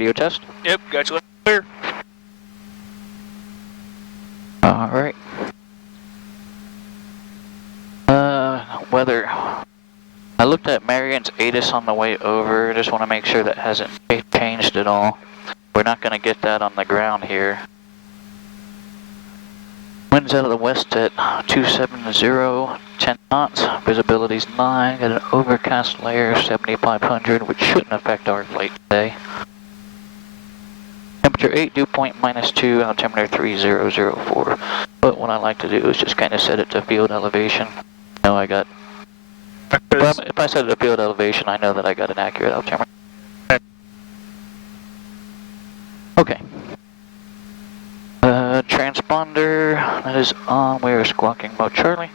Radio test. Yep, got you clear. Alright. Weather. I looked at Marion's ATIS on the way over. Just want to make sure that hasn't changed at all. We're not going to get that on the ground here. Winds out of the west at 270, 10 knots. Visibility's 9. Got an overcast layer, 7,500, which shouldn't affect our flight today. Temperature 8, dew point -2, altimeter 3004. But what I like to do is just kind of set it to field elevation. I know I got. If I set it to field elevation, I know that I got an accurate altimeter. Okay. Transponder, that is on. We are squawking about Charlie.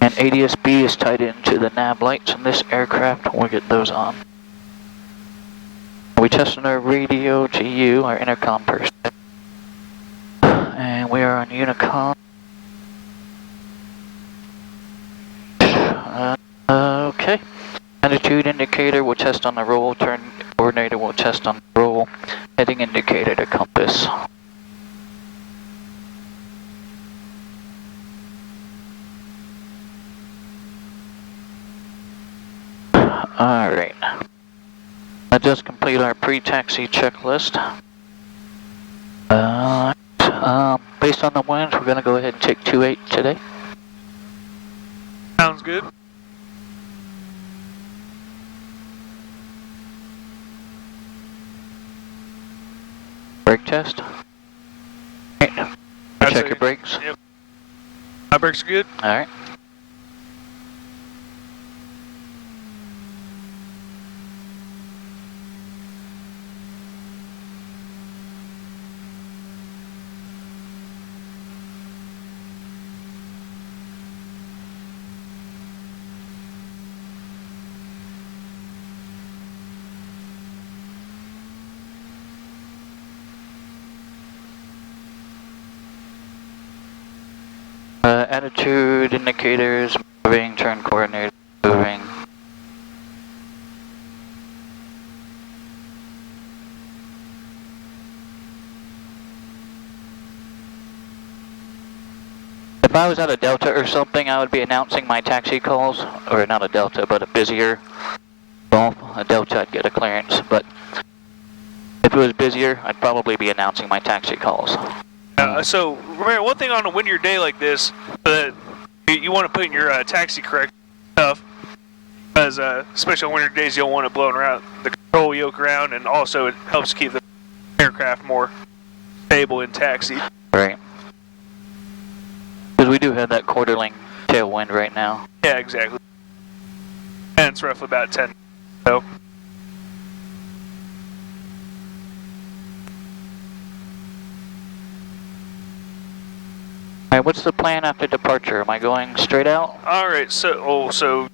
And ADS-B is tied into the nav lights in this aircraft. We'll get those on. We tested our radio to you, our intercom person. And we are on Unicom. Okay. Attitude indicator will test on the roll. Turn coordinator will test on the roll. Heading indicator to compass. Alright. Let's just complete our pre-taxi checklist. Based on the winds, we're going to go ahead and take 28 today. Sounds good. Brake test. Right. Check your brakes. Yep. My brakes are good. Alright. Attitude indicators moving, turn coordinator moving. If I was at a Delta or something, I would be announcing my taxi calls, or not a Delta, but a busier Gulf. A Delta, I'd get a clearance, but if it was busier, I'd probably be announcing my taxi calls. So remember, one thing on a windier day like this, that you want to put in your taxi correct stuff, because especially on winter days, you don't want it blowing around the control yoke around, and also it helps keep the aircraft more stable in taxi. Right. Because we do have that quarterling tailwind right now. Yeah, exactly. And it's roughly about 10. So. Alright, what's the plan after departure? Am I going straight out? Alright, so you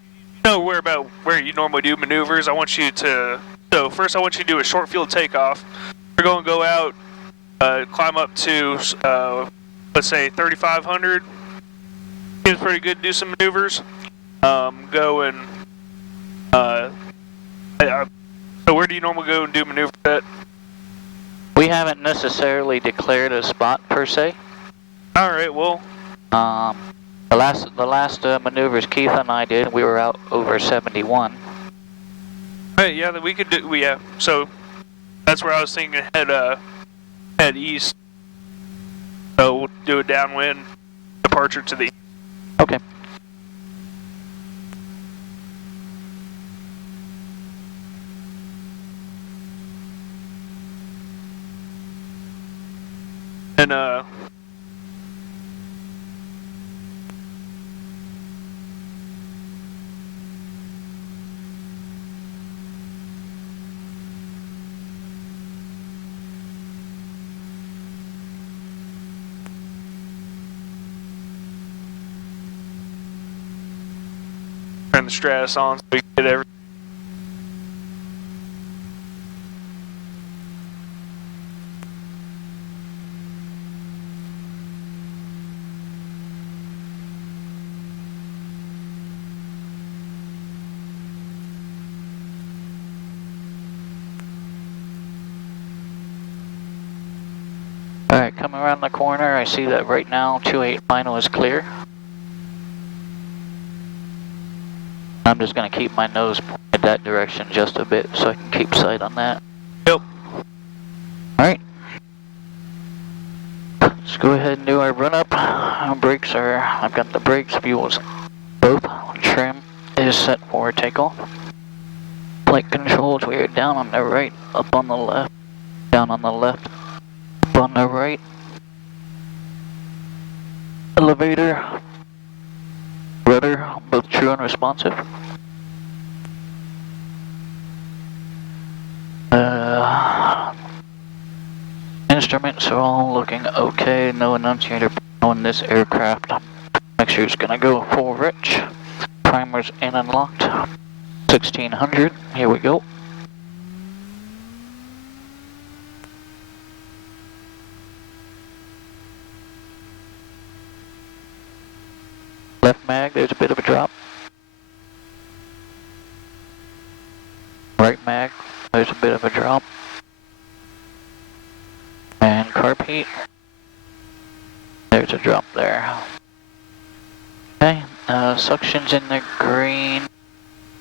know where you normally do maneuvers. I want you to, so first I want you to do a short field takeoff. We're going to go out, climb up to, let's say 3,500. Seems pretty good to do some maneuvers. Go and, so where do you normally go and do maneuvers at? We haven't necessarily declared a spot per se. All right, well. The last maneuvers Keith and I did, we were out over 71. Right, yeah, we could do. Yeah, so that's where I was thinking head east. So we'll do a downwind departure to the east. Okay. And turn the Stratus on so we can get everything. Alright, coming around the corner, I see that right now 28 final is clear. I'm just going to keep my nose pointed that direction just a bit so I can keep sight on that. Yep. Alright. Let's go ahead and do our run up. Our brakes are, I've got the brakes, fuels, both. Trim is set for takeoff. Flight controls, we are down on the right, up on the left, down on the left, up on the right. Elevator, rudder, both true and responsive. Instruments are all looking okay, no annunciator on this aircraft. Mixture is gonna go full rich. Primers in and locked. 1600, here we go. Left mag, there's a bit of a drop. Right mag, there's a bit of a drop. And carb heat, there's a drop there. Okay, suction's in the green.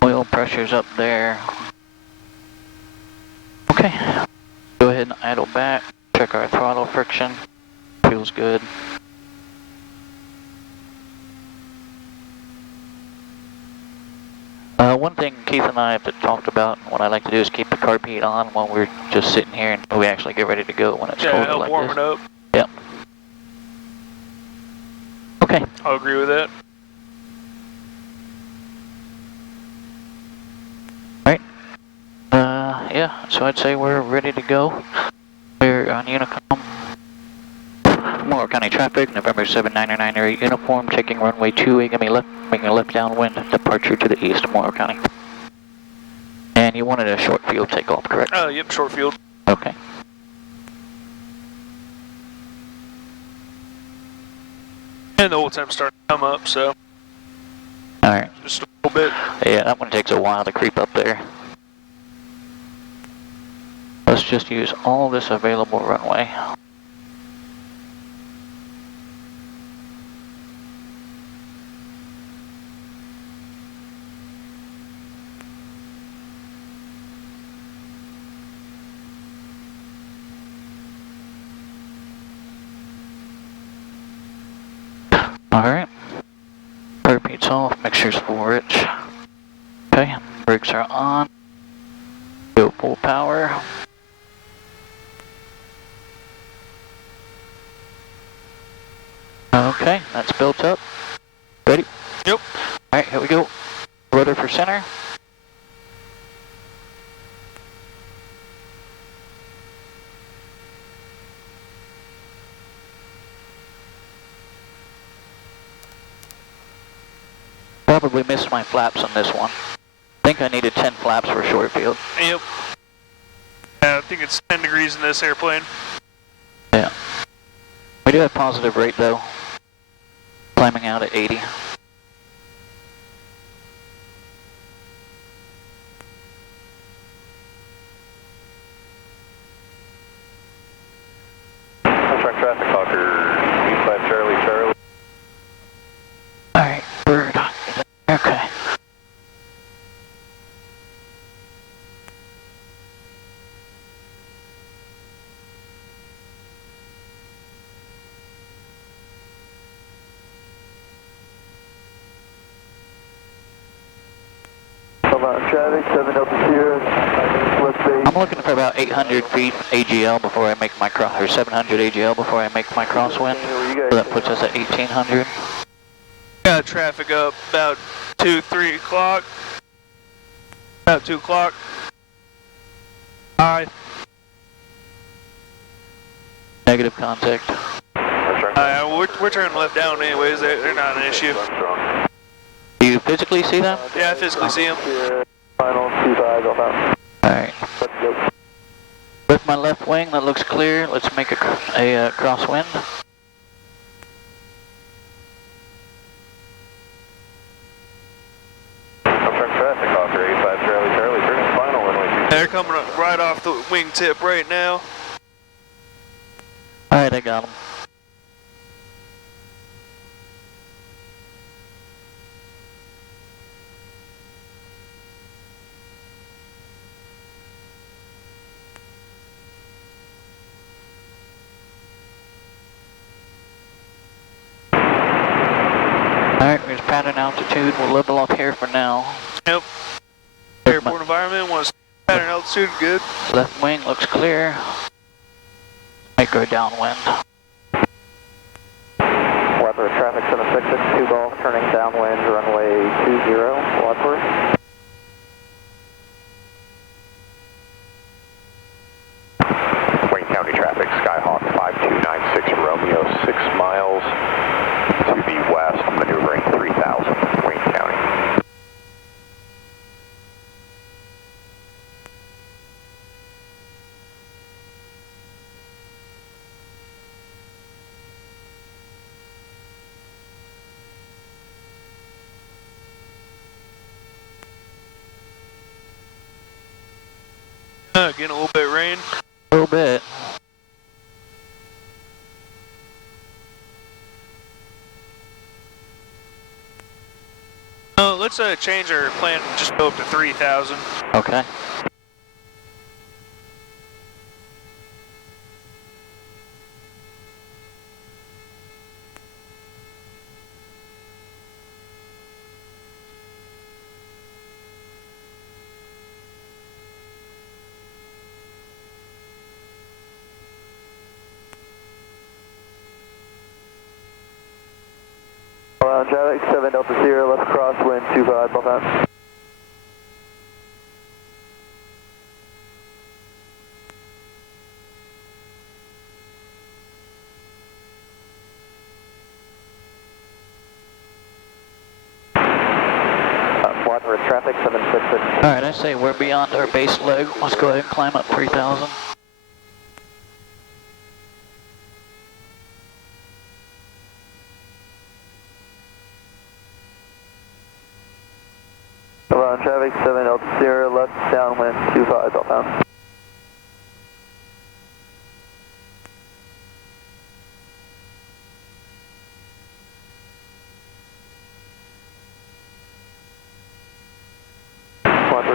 Oil pressure's up there. Okay, go ahead and idle back. Check our throttle friction. Feels good. One thing Keith and I have talked about, what I like to do is keep the carb heat on while we're just sitting here and we actually get ready to go when it's colder help like warm this. it up. Yep. Okay. I'll agree with that. Right. Yeah, so I'd say we're ready to go. We're on Unicom. Moore County traffic, November 7998 uniform, taking runway 28, making a left downwind, departure to the east, Moore County. And you wanted a short field takeoff, correct? Yep, short field. Okay. And the old time's starting to come up, so. Alright. Just a little bit. Yeah, that one takes a while to creep up there. Let's just use all this available runway. Alright. Carb heat's off, mixture's full rich. Okay, brakes are on. Go full power. Okay, that's built up. Ready? Yep. Alright, here we go. Rudder for center. Probably missed my flaps on this one. I think I needed 10 flaps for short field. Yep. I think it's 10 degrees in this airplane. Yeah. We do have positive rate though. Climbing out at 80. Truck traffic, Hawker, 85 Charlie, Charlie. Alright, bird. Okay. Traffic, 7 Delta Sierra, left base. I'm looking for about 800 feet AGL before I make my cross, or 700 AGL before I make my crosswind. So that puts us at 1800. Got traffic up about 3 o'clock. About 2 o'clock. Alright. Negative contact. We're turning left down anyways, they're not an issue. Do you physically see them? Yeah, I physically see them. Final 25, off out. Alright. With my left wing, that looks clear. Let's make a crosswind. Truck traffic, Hawker, 85 Charlie, Charlie, turning final, runway 2. They're coming up right off the wingtip right now. Alright, they got him. Alright, here's pattern altitude. We'll level off here for now. Yep. Airport environment, want to pattern altitude, good. Left wing looks clear. Might go downwind. Weather traffic 766, 2 Golf, turning downwind, runway 20, Wadsworth. Wayne County traffic, Skyhawk 5296 Romeo, 6 miles to the west, maneuvering 3000, Wayne County. Getting a little bit of rain. A little bit. Let's change our plan and just go up to 3000. Okay. Traffic 7 Delta Sierra, left crosswind 25, Bullpen. Wadsworth traffic 766. Alright, I say we're beyond our base leg. Let's go ahead and climb up 3000. Traffic 7 Delta Sierra, left downwind 25, Bullpen.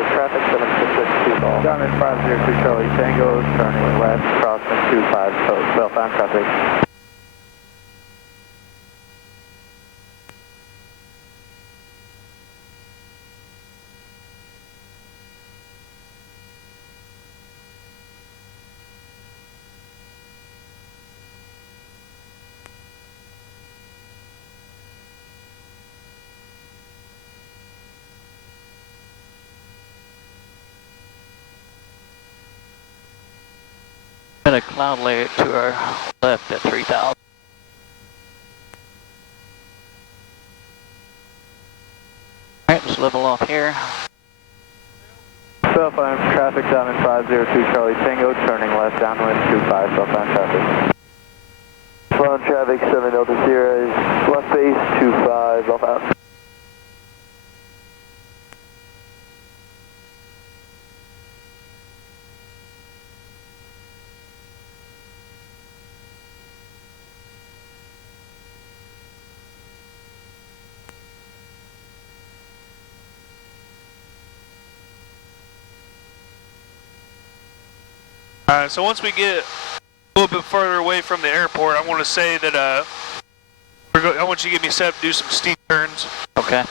Traffic 766, Downwind 502 Charlie Tango, turning west, crossing 25, southbound traffic. Got a cloud layer to our left at 3000. Alright, let's level off here. Southbound traffic down in 502 Charlie Tango, turning left downwind 25, southbound traffic. Southbound traffic 7 Delta Sierra is left base 25, southbound. Alright, so once we get a little bit further away from the airport, I want to say that I want you to get me set up to do some steep turns. Okay.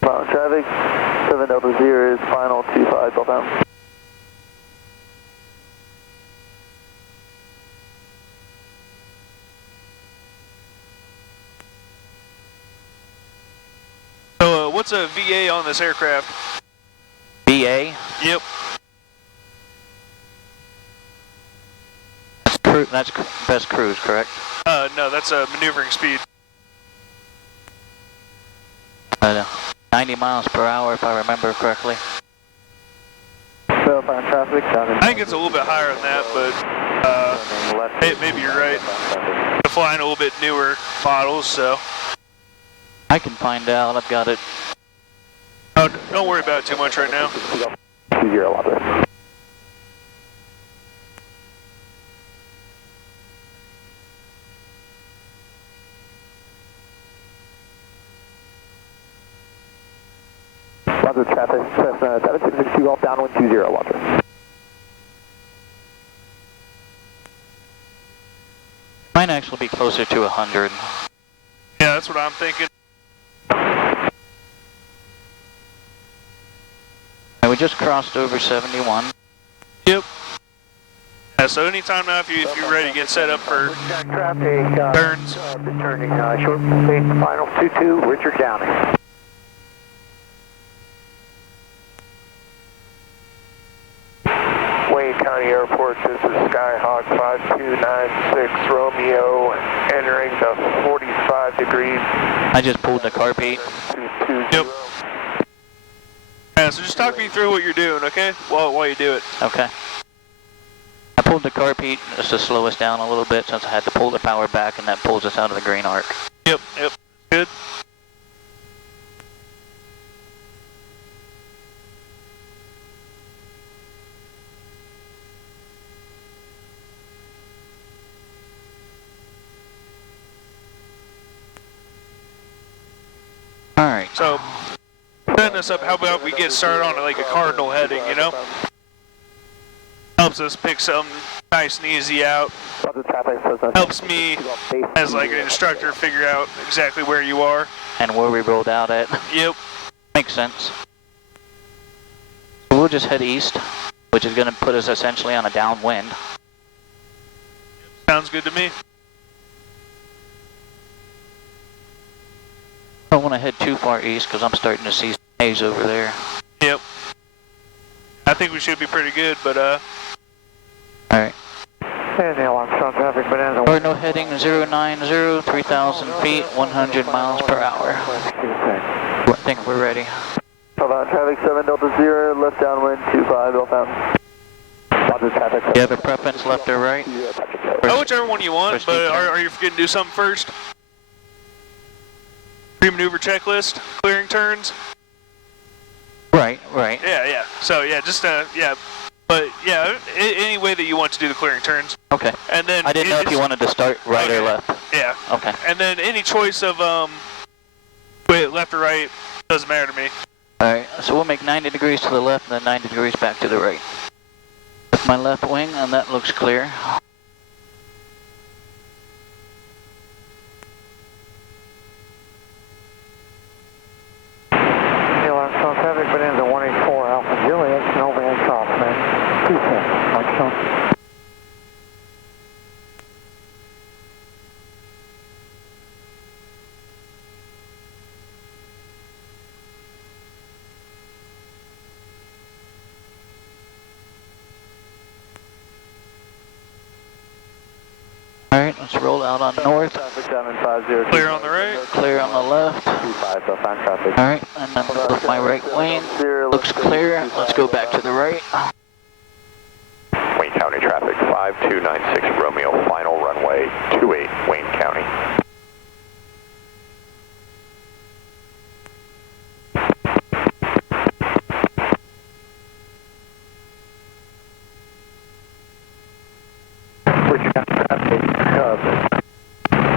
Traffic 7 Delta Sierra is final 25, southbound. So what's a VA on this aircraft? BA? Yep. That's best cruise, correct? No, that's a maneuvering speed. 90 miles per hour, if I remember correctly. Southbound traffic down in... I think it's a little bit higher than that, but maybe you're right. I'm flying a little bit newer models, so. I can find out. I've got it. Oh, don't worry about it too much right now. 20, Roger, traffic, Cessna 7662 off downwind 20, Roger. Might actually be closer to 100. Yeah, that's what I'm thinking. And we just crossed over 71. Yep. Yeah, so anytime now if you're ready to get set up for Traffic, turns. returning short base final 22, Richard Downing. Wayne County Airport, this is Skyhawk 5296 Romeo, entering the 45 degrees. I just pulled the carpet. 220. Yep. Yeah, so just talk me through what you're doing, okay? While you do it. Okay. I pulled the carpet just to slow us down a little bit since I had to pull the power back, and that pulls us out of the green arc. Yep. Good. Alright. So, setting us up, how about we get started on like a cardinal heading, you know? Helps us pick something nice and easy out. Helps me, as like an instructor, figure out exactly where you are. And where we rolled out at. Yep. Makes sense. We'll just head east, which is going to put us essentially on a downwind. Sounds good to me. I don't want to head too far east because I'm starting to see some haze over there. Yep. I think we should be pretty good, but Alright. And the Armstrong traffic, Bonanza. Cardinal heading 090, 3,000 feet, 100 miles per hour. I think we're ready. Traffic 7 Delta 0, left downwind 25, Bell Fountain. Roger, traffic. Do you have a preference, left or right? oh, whichever one you want, first but deep turn. are you forgetting to do something first? Pre-maneuver checklist, clearing turns? Right. Yeah. So, yeah, just, yeah. But, yeah, any way that you want to do the clearing turns. Okay. And then... I didn't know if you wanted to start right or left. Yeah. Okay. And then any choice of, wait, left or right, doesn't matter to me. Alright, so we'll make 90 degrees to the left and then 90 degrees back to the right. With my left wing, and that looks clear. Neil Armstrong traffic, Bonanza 184, Alpha Juliet, no van crossman. 210, Armstrong. Alright, let's roll out on north. Traffic 750. Clear on the right. Clear on the left. 25, Bell Fountain traffic. Alright, and then with my right wing, looks clear. Let's go back to the right. Wayne County traffic 5296 Romeo, final runway 28, Wayne County.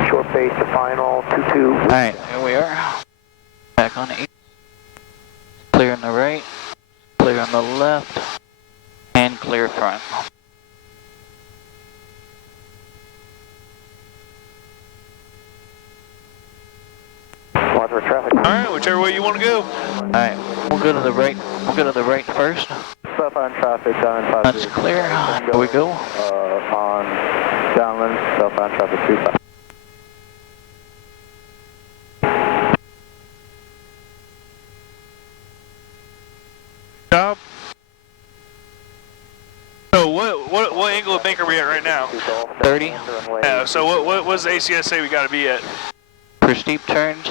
Short base to final 22. Alright, here we are. Back on east. Clear on the right. Clear on the left. And clear front. Roger, traffic. Alright, whichever way you want to go. Alright, we'll go to the right. We'll go to the right first. Stop on traffic, downwind 50. That's clear. Here we go. On downwind, stop on traffic 25. Job. So what angle of bank are we at right now? 30 Yeah, so what does the ACS say we got to be at? for steep turns.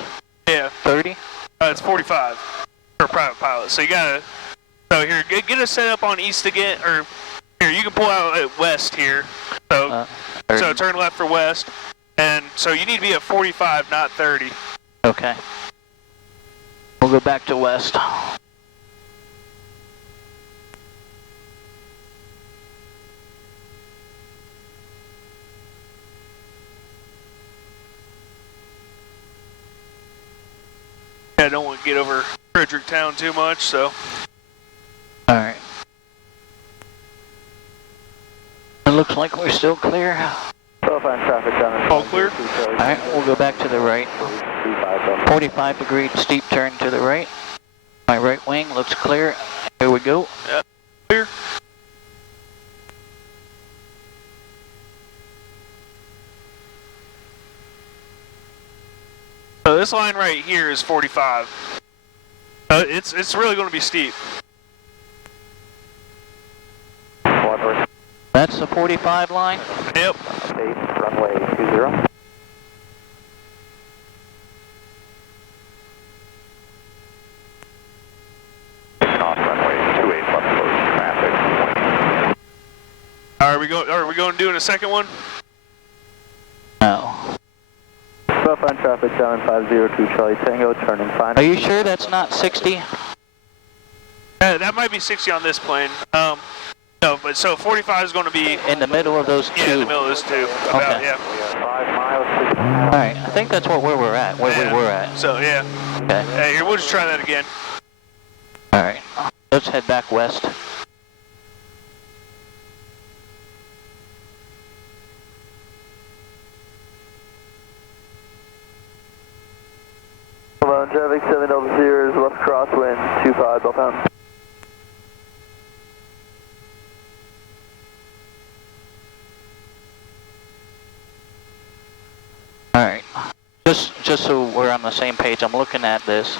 Yeah, 30. it's 45 for private pilot. So you gotta, so here, get us set up on east again, or here, you can pull out at west here. So, 30. so turn left for west, and so you need to be at 45, not 30. Okay. We'll go back to west. Yeah, I don't want to get over Fredericktown too much, so. Alright. It looks like we're still clear. Profile traffic down in All clear? Alright, we'll go back to the right. 45-degree steep turn to the right. My right wing looks clear. Here we go. Yeah, clear. So this line right here is 45. It's really going to be steep. That's the 45 line. Yep. Update, runway 20. Off runway 28 left approach traffic. Are we going doing a second one? No. Profile traffic down in 502 Charlie Tango, turning final. Are you sure that's not 60? That might be 60 on this plane. No, but so 45 is going to be In the middle of those two? in the middle of those two. About, Okay. yeah. 5 miles. Alright, I think that's where we were at. We were at. So yeah. Okay. Hey, here, we'll just try that again. Alright. Let's head back west. Hello, traffic 700 is left crosswind 25 Belltown. Alright. Just so we're on the same page, I'm looking at this.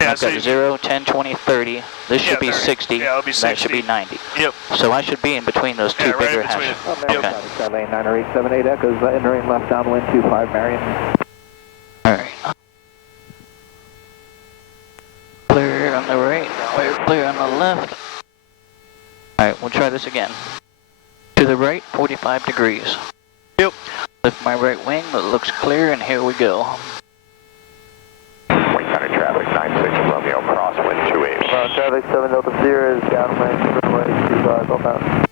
Yeah, I've got so 0, 10, 20, 30. This should Yeah, be 30. 60. Yeah, it'll be That should 60. be 90. Yep. So I should be in between those two Yeah, right bigger in between. hashes. Yep. Okay. 99878 Echoes, entering left downwind 25 Marion. Alright. Clear on the right, clear on the left. Alright, we'll try this again. To the right, 45 degrees. Yep. Lift my right wing, that looks clear, and here we go. Wayne County traffic 96 Romeo crosswind 28. Traffic 700 is downwind runway 25 Belltown.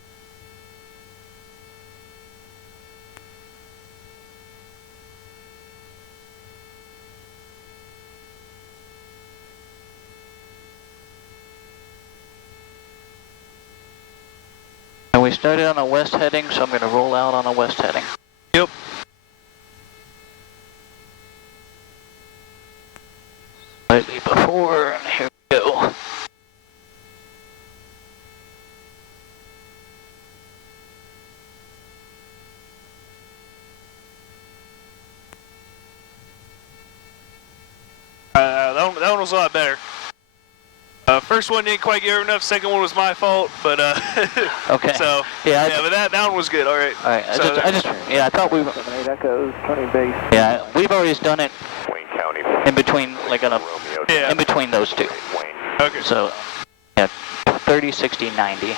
And we started on a west heading, so I'm going to roll out on a west heading. Yep. Slightly before, and here we go. That one was a lot better. First one didn't quite get enough. Second one was my fault, but Okay. So Yeah, but that one was good. All right. Alright, So I thought we, 78 Echoes, turning base. yeah, we've always done it Wayne County in between, like on a, Romeo Yeah. in between those two. Wayne. Okay. So, yeah, 30, 60, 90.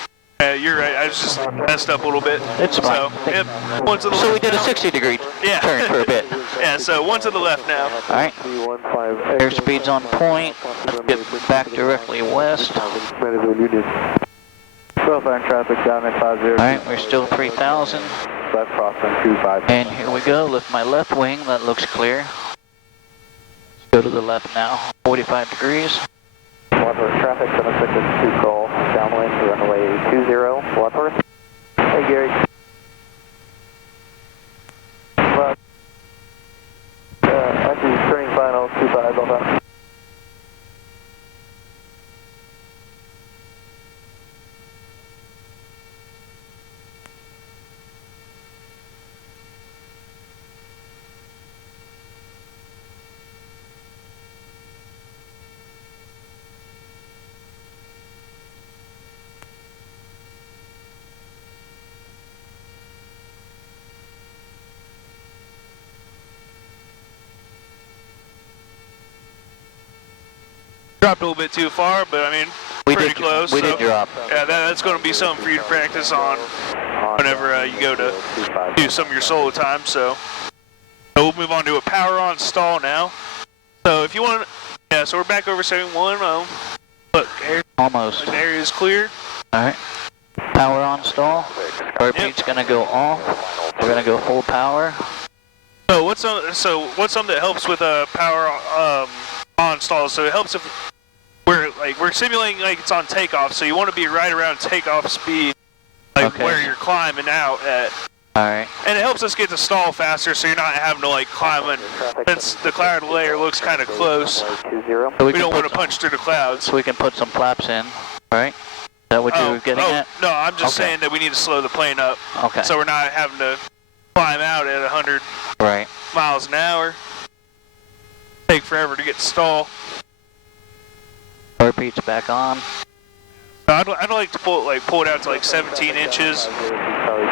You're right. I was just messed up a little bit. It's fine. So yep. One to the So we left did a now. 60-degree Yeah. turn for a bit. Yeah. So one to the left now. Alright, airspeed's on point. Let's get back directly west. Profile traffic down in 50. Alright, we're still 3,000. Left crosswind 25. And here we go, lift my left wing, that looks clear. Let's go to the left now, 45 degrees. Wadsworth traffic 7662 call, downwind runway 20, Wadsworth. Hey Gary. Actually turning final 25 Belltown. Dropped a little bit too far, but I mean, pretty close. We so, did drop. Yeah, that's going to be something for you to practice on whenever you go to do some of your solo time. So we'll move on to a power on stall now. So if you want, yeah. So we're back over 71. Look, Almost. the area is clear. Alright. Power on stall. Heartbeat's gonna go off. We're gonna go full power. So what's something that helps with power on stalls? So it helps if we're like we're simulating like it's on takeoff, so you want to be right around takeoff speed, like Okay. where you're climbing out at. Alright. And it helps us get to stall faster, so you're not having to like climb in. Since the cloud layer looks kind of close, So we don't want to punch through the clouds. So we can put some flaps in, right? Is that what you were getting at? No, I'm just Okay. saying that we need to slow the plane up, Okay. so we're not having to climb out at 100 Right. miles an hour. Take forever to get to stall. Repeat's back on. I'd like to pull it out to like 17 inches.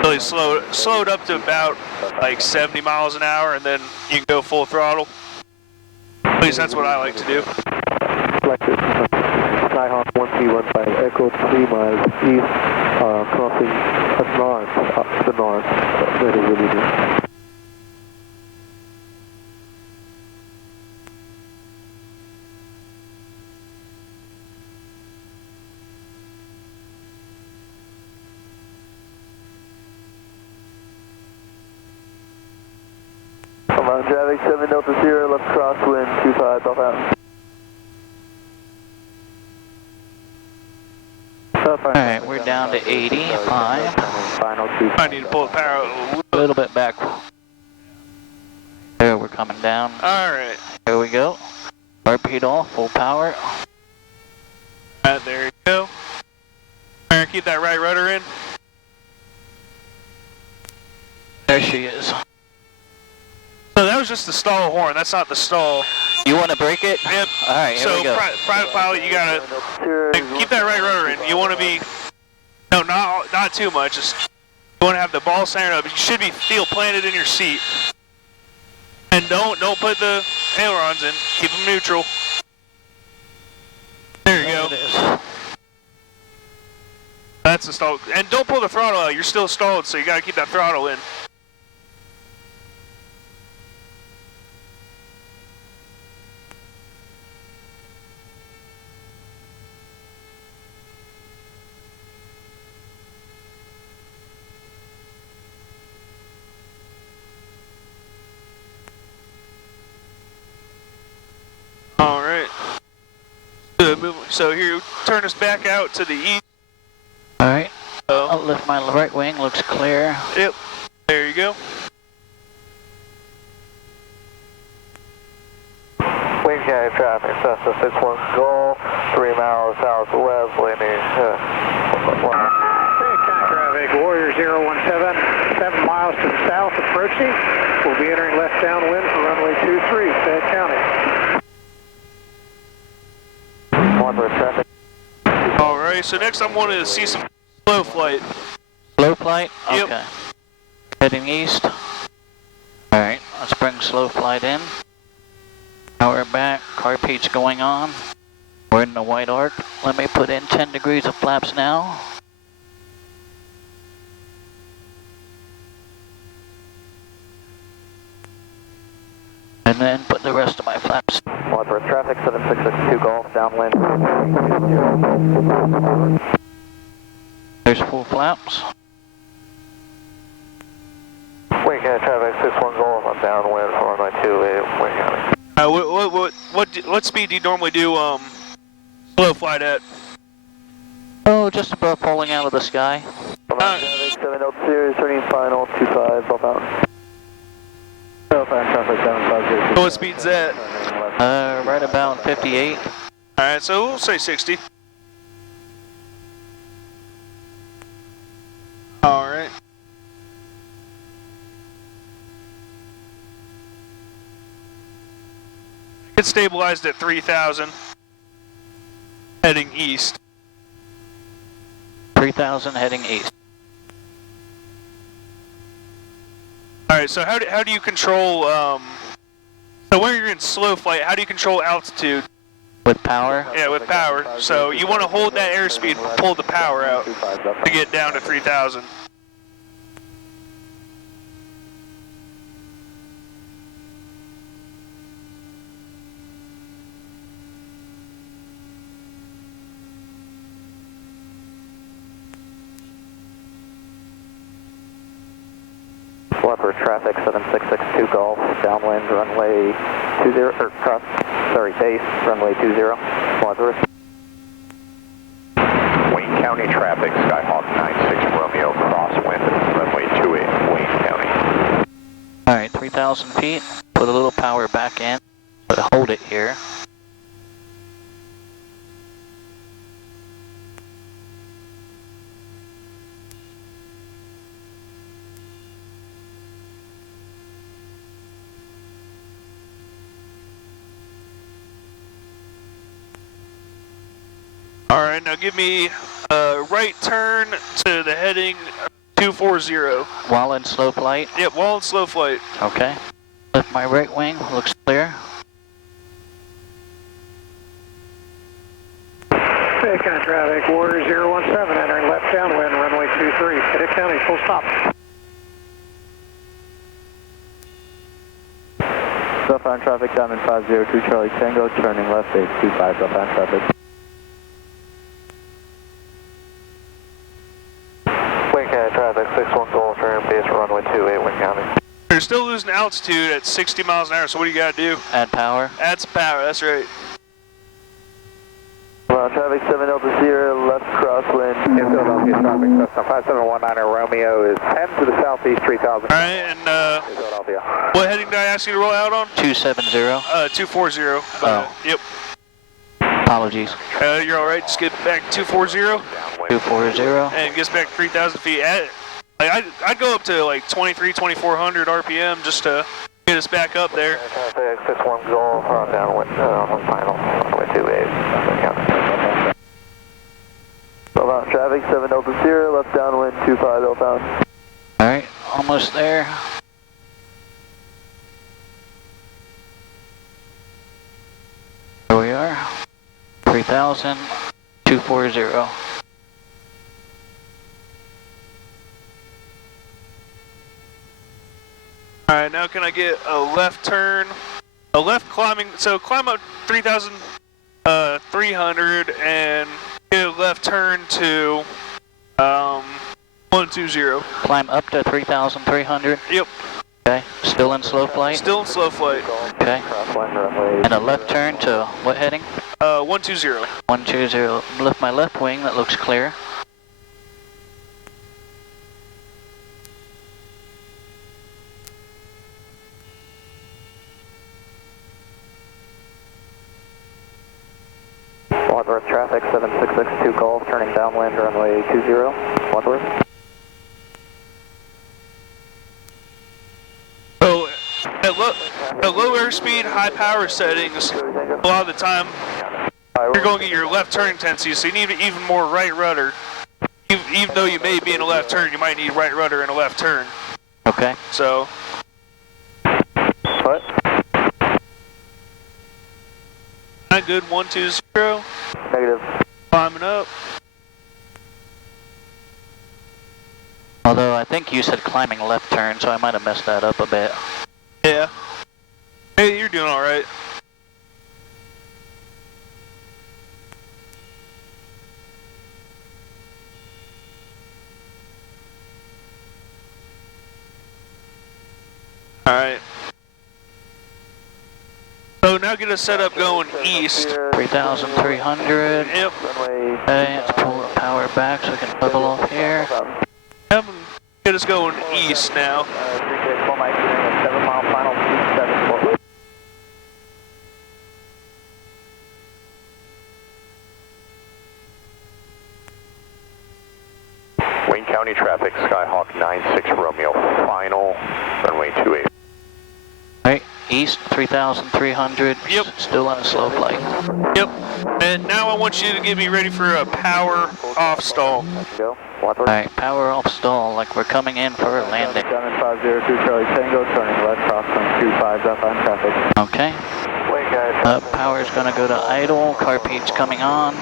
Really slow it up to about like 70 miles an hour, and then you can go full throttle. At least that's what I like to do. Skyhawk 1315 Echo 3 miles east, crossing the north. That is really good. Come on, traffic 7 Delta Sierra, left crosswind 25, Delta out. Alright, we're down to 85. I need to pull the power A little bit back. There, we're coming down. Alright. There we go. Repeat off, full power. Alright, there you go. Alright, keep that right rudder in. There she is. So that was just the stall horn, that's not the stall. You want to break it? Yep. Alright, here So we go. private pilot, you gotta keep that right rudder in. You want to be, no, not too much. Just you want to have the ball centered up. You should be feel planted in your seat. And don't put the ailerons in. Keep them neutral. There you go. There it is. That's the stall. And don't pull the throttle out. You're still stalled, so you gotta keep that throttle in. Alright. So here, turn us back out to the east. Alright, Oh, I'll lift my right wing, looks clear. yep. There you go. Wayne County traffic, Cessna 61 Golf, 3 miles southwest, landing. Traffic, Warrior 017, 7 miles to the south approaching. We'll be entering left downwind for runway 23, Fayette County. Traffic. Alright, so next I'm wanting to see some slow flight. Slow flight? Yep. Okay. Heading east. Alright, let's bring slow flight in. Power back, car peach going on. We're in the white arc. Let me put in 10 degrees of flaps now. And then put the rest of my flaps. Wadsworth traffic, 7662 Golf, downwind. There's full flaps. Wayne County traffic, 61 Golf, I'm downwind for runway 28, Wayne County. What speed do you normally do slow flight at? Oh, just above falling out of the sky. Traffic, 7 Delta Sierra, turning final, 25, Golf out. Traffic, 750. What speed's that? Right about 58. Alright, so we'll say 60. Alright. Get stabilized at 3,000. Heading east. 3,000 heading east. Alright, so how do you control, so when you're in slow flight, how do you control altitude? With power? Yeah, with power. So you want to hold that airspeed and pull the power out to get down to 3,000. Leopard traffic, 7662 Golf, downwind, runway 20, or cross, sorry, base, runway 20, Wadsworth. County traffic, Skyhawk 96 Romeo, crosswind, runway 28, Wayne County. Alright, 3,000 feet. Put a little power back in, but hold it here. Alright, now give me a right turn to the heading 240. While in slow flight. Yep, while in slow flight. Okay. Lift my right wing, looks clear. Hey, County traffic, Warrior 017 entering left downwind, runway 23, Pettit County, full stop. Southbound traffic, Diamond 502 Charlie Tango, turning left, base 25, southbound traffic. Wayne County traffic, 61 Golf, turn base runway 28, Wayne County. You're still losing altitude at 60 miles an hour, so what do you gotta do? Add power. Add some power, that's right. Traffic 700, left crosswind. In Philadelphia traffic, Cessna 5719 Romeo is 10 to the southeast, 3000. Alright, and Philadelphia. what heading did I ask you to roll out on? 270. 240. Oh. Yep. Apologies. You're alright, just get back to 240 240. and gets back 3,000 feet. I'd go up to like 2400 RPM just to get us back up there. Traffic 61 Golf, downwind, final, runway 28, Wayne County. Southbound traffic 700, left downwind 25 outbound. Alright, almost there. There we are. 3,000, 240. Alright, now can I get a left turn? A left climbing, so climb up 3,300 and get a left turn to 120. Climb up to 3,300. Yep, Okay. Still in slow flight. still in slow flight. Okay. And a left turn to what heading? 120. 120. Lift my left wing, that looks clear. Wadsworth traffic 7662 Golf, turning downwind, runway 20, Wadsworth. So at low airspeed, high power settings, a lot of the time you're going at your left turn intensity, so you need even more right rudder. Even though you may be in a left turn, you might need right rudder in a left turn. Okay. So What? not good. 120. Negative. Climbing up. Although I think you said climbing left turn, so I might have messed that up a bit. Yeah. Hey, you're doing all right. All right. So now get us set up going east. 3,300. Yep. Runway. Okay, let's pull the power back so we can level off here. Yep. Get us going east now. 3K, 12 Mike, 7 mile final, 274. Wayne County traffic, Skyhawk 96 Romeo, final, runway 28. Alright, east 3,300. Yep. Still on a slow flight. Yep. And now I want you to get me ready for a power off stall. Go. Wadsworth. Alright, power off stall like we're coming in for a landing. Diamond 502 Charlie Tango, turning left, crosswind 25, southbound traffic. Okay. Wayne County. Power is going to go to idle. Carpete's coming on.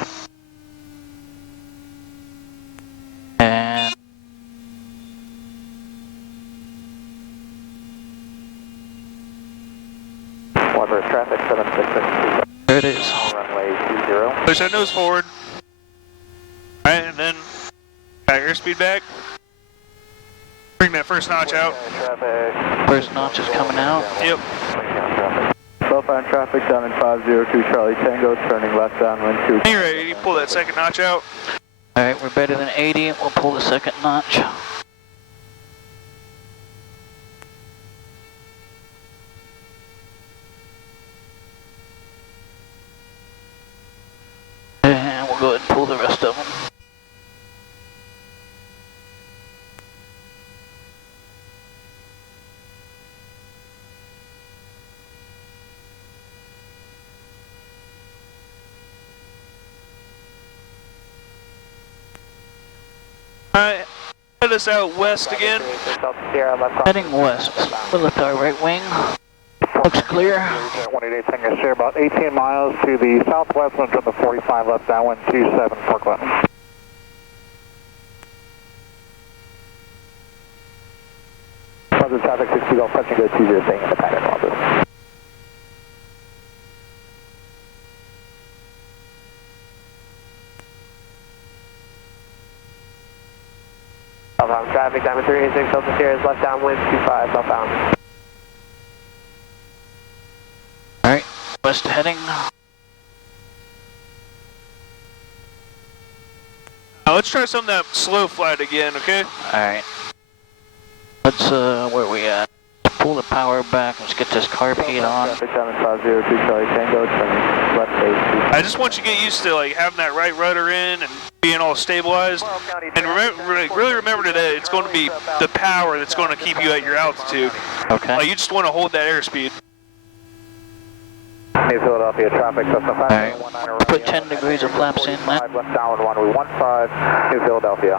And Wadsworth traffic 7662. there it is. Runway 20. Push that nose forward. Alright, and then got airspeed back. Bring that first notch out. Traffic. First notch is coming out. Yep. Southbound traffic, Diamond 502 Charlie Tango, turning left downwind 2. Hey, ready? Pull that second notch out. Alright, we're better than 80. We'll pull the second notch. And we'll go ahead and pull the rest of them. Alright, head us out west again. Heading west. We'll lift our right wing. Looks clear. 188 Tango Sierra, about 18 miles to the southwest, wind from the 45 left, downwind 27 for Clinton. Positive traffic 60 Golf, touching go 20, staying in the pattern office. Southbound traffic, diamond 386 Delta Sierra is left downwind 25 southbound. Alright, west heading. Now let's try some of that slow flight again, okay? Alright. Let's, where are we at? Let's pull the power back. Let's get this carb heat on. Traffic down in 502 Charlie Tango, turning left base. I just want you to get used to like having that right rudder in and being all stabilized. And remember, really remember today, it's going to be the power that's going to keep you at your altitude. Okay. Like you just want to hold that airspeed. New Philadelphia traffic, Alright. Put 10 degrees of flaps in there. left downwind runway 15, New Philadelphia.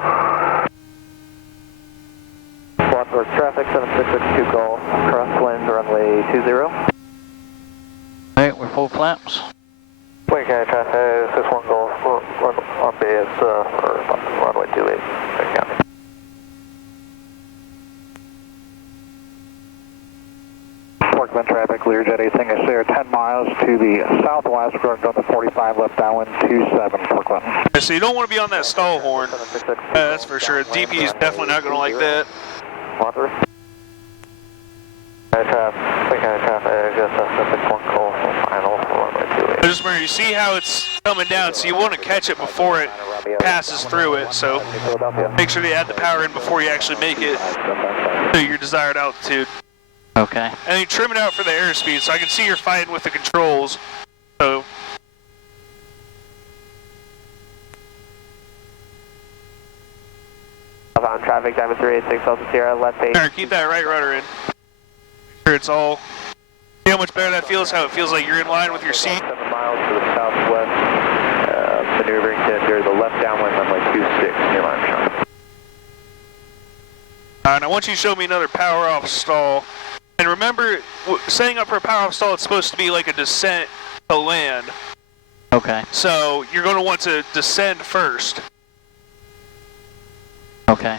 Northwest traffic 7662 Golf, crosswind runway 20. Alright, we're full flaps. Wayne County traffic 61 Golf, on base, runway 28, Wayne County. Portland traffic, Learjet 8 Tango Sierra, 10 miles to the southwest, going from the 45 left, downwind 27 for Clinton. Yeah, so you don't want to be on that stall horn. That's for sure. DP is definitely not going to like that. Just remember, you see how it's coming down, so you want to catch it before it passes through it. So make sure you add the power in before you actually make it to your desired altitude. Okay. And you trim it out for the airspeed, so I can see you're fighting with the controls. So Southbound traffic, diamond 386 Delta Sierra, left base. Alright, keep that right rudder in. Make sure it's all. See how much better that feels? How it feels like you're in line with your seat. 7 miles to the southwest, maneuvering to enter the left downwind runway 26, near line. And I want you to show me another power off stall. And remember, setting up for a power off stall, it's supposed to be like a descent to land. Okay. So you're going to want to descend first. Okay.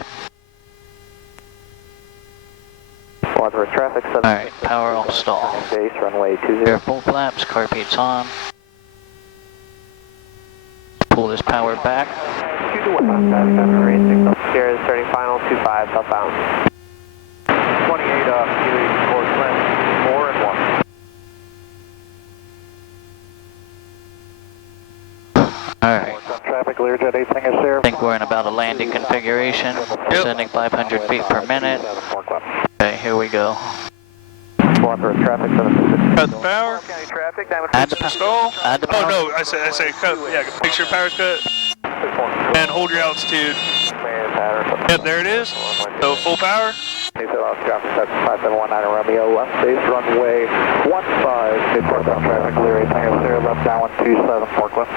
Northwest traffic, 7. Alright, power off stall. Base, runway 20. We're full flaps, carb heat's on. Pull this power back. 2 to westbound traffic, diamond 386 Delta Sierra is turning final 25 southbound. 28 off, towards left, 4 and 1. Alright. Traffic, Learjet 8 Tango Sierra. I think we're in about a landing configuration. Descending 500 feet per minute. Okay, here we go. Northwest traffic, 7. Cut the power. County traffic, diamond Add the Stall. Add the power. Oh no, I said cut. Yeah, make sure power's cut. And hold your altitude. Yep, there it is. So full power. New Philadelphia traffic, that's 5719 Romeo, left base, runway 15. Northbound traffic, Lear 8 Tango Sierra, left downwind 27 Portland.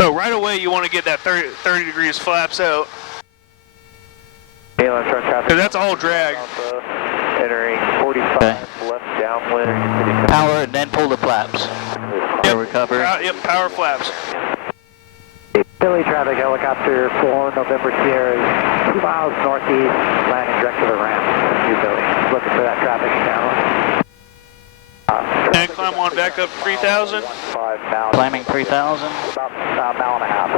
So right away you want to get that 30 degrees flaps out. Because that's all drag. Entering 45 Okay. left downwind. Power and then pull the flaps. Yep. Recover. Yep, power flaps. Philly traffic, helicopter 4 November Sierra is 2 miles northeast, landing direct to the ramp. New Philly. Looking for that traffic now. And climb on back up 3,000. Climbing 3,000. About a mile and a half.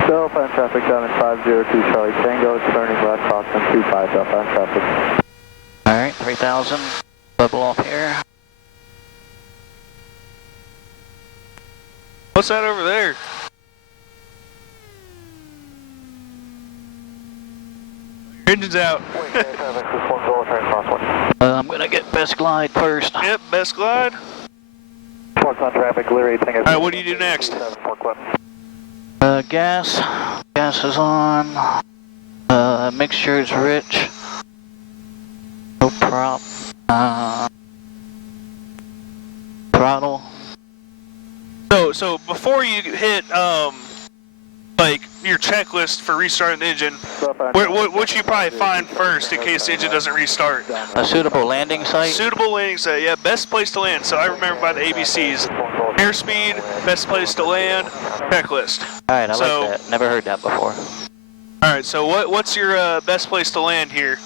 Southbound traffic down in 502 Charlie Tango, turning left, Boston 25 southbound traffic. Alright, 3,000. level off here. What's that over there? Engine's out. I'm gonna get best glide first. Yep, best glide. Ports on traffic, Leary, Tango. Alright, what do you do next? Gas. Gas is on. Mixture is rich. No prop. Throttle. So before you hit like your checklist for restarting the engine, what should you probably find first in case the engine doesn't restart? A suitable landing site. Suitable landing site, yeah, best place to land. So I remember by the ABCs. Airspeed, best place to land, checklist. Alright, I like that. Never heard that before. Alright, so what's your best place to land here?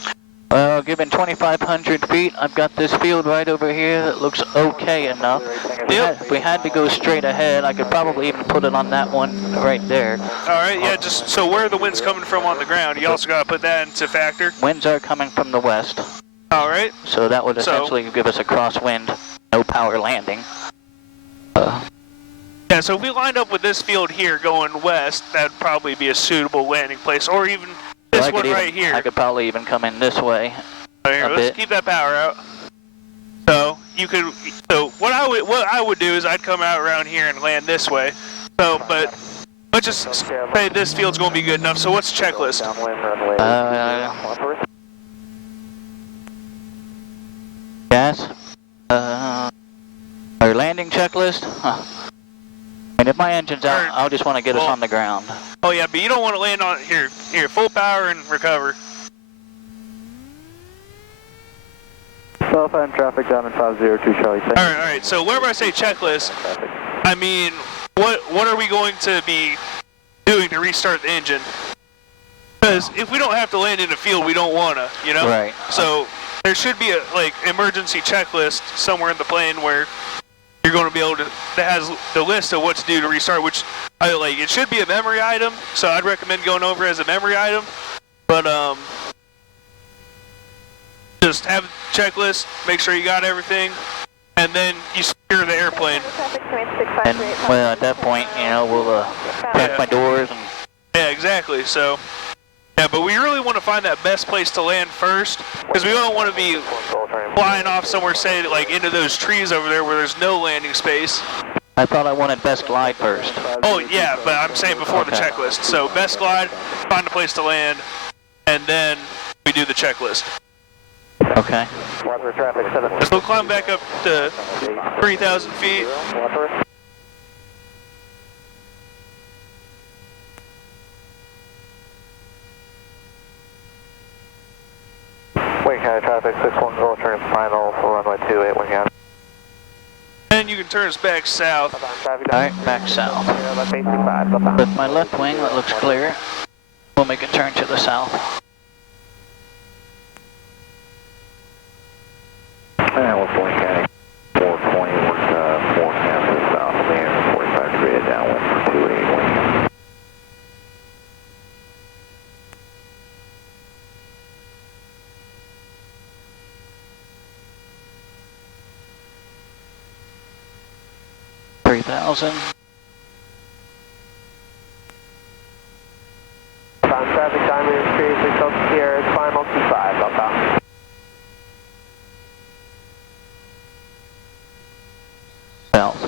Given 2,500 feet, I've got this field right over here that looks okay enough. If we had to go straight ahead, I could probably even put it on that one right there. Alright, yeah, just so where are the winds coming from on the ground? You also got to put that into factor. Winds are coming from the west. Alright. So that would essentially give us a crosswind, no power landing. Yeah, so if we lined up with this field here going west, that'd probably be a suitable landing place, or even this one right here. I could probably even come in this way. Right here, let's keep that power out. So you could. So what I would do is I'd come out around here and land this way. So, but let's just say this field's going to be good enough. So what's the checklist? Gas. Our landing checklist. Huh. And if my engine's out, I'll just want to get us on the ground. Oh yeah, but you don't want to land on here. Here, full power and recover. Southbound traffic down in 502 Charlie. All right. So whenever I say checklist, I mean what are we going to be doing to restart the engine? Because if we don't have to land in a field, we don't want to, you know. Right. So there should be a emergency checklist somewhere in the plane where you're going to be able to, that has the list of what to do to restart, which it should be a memory item, so I'd recommend going over as a memory item, but just have a checklist, make sure you got everything, and then you secure the airplane. And well, at that point, we'll pack my doors and... Yeah, exactly, so... Yeah, but we really want to find that best place to land first, because we don't want to be flying off somewhere, say, like into those trees over there where there's no landing space. I thought I wanted best glide first. Oh, yeah, but I'm saying before the checklist. So best glide, find a place to land, and then we do the checklist. Okay. So we'll climb back up to 3,000 feet. Wayne County traffic 610 turning final for runway 28 Wayne County. And you can turn us back south. Alright, back south. With my left wing, that looks clear. We'll make a turn to the south. And with Wayne County 420, we're 4 campuses south of there, 45 degree downwind for 28 Wayne County. Traffic time is 36 here, it's final 25, outbound. South.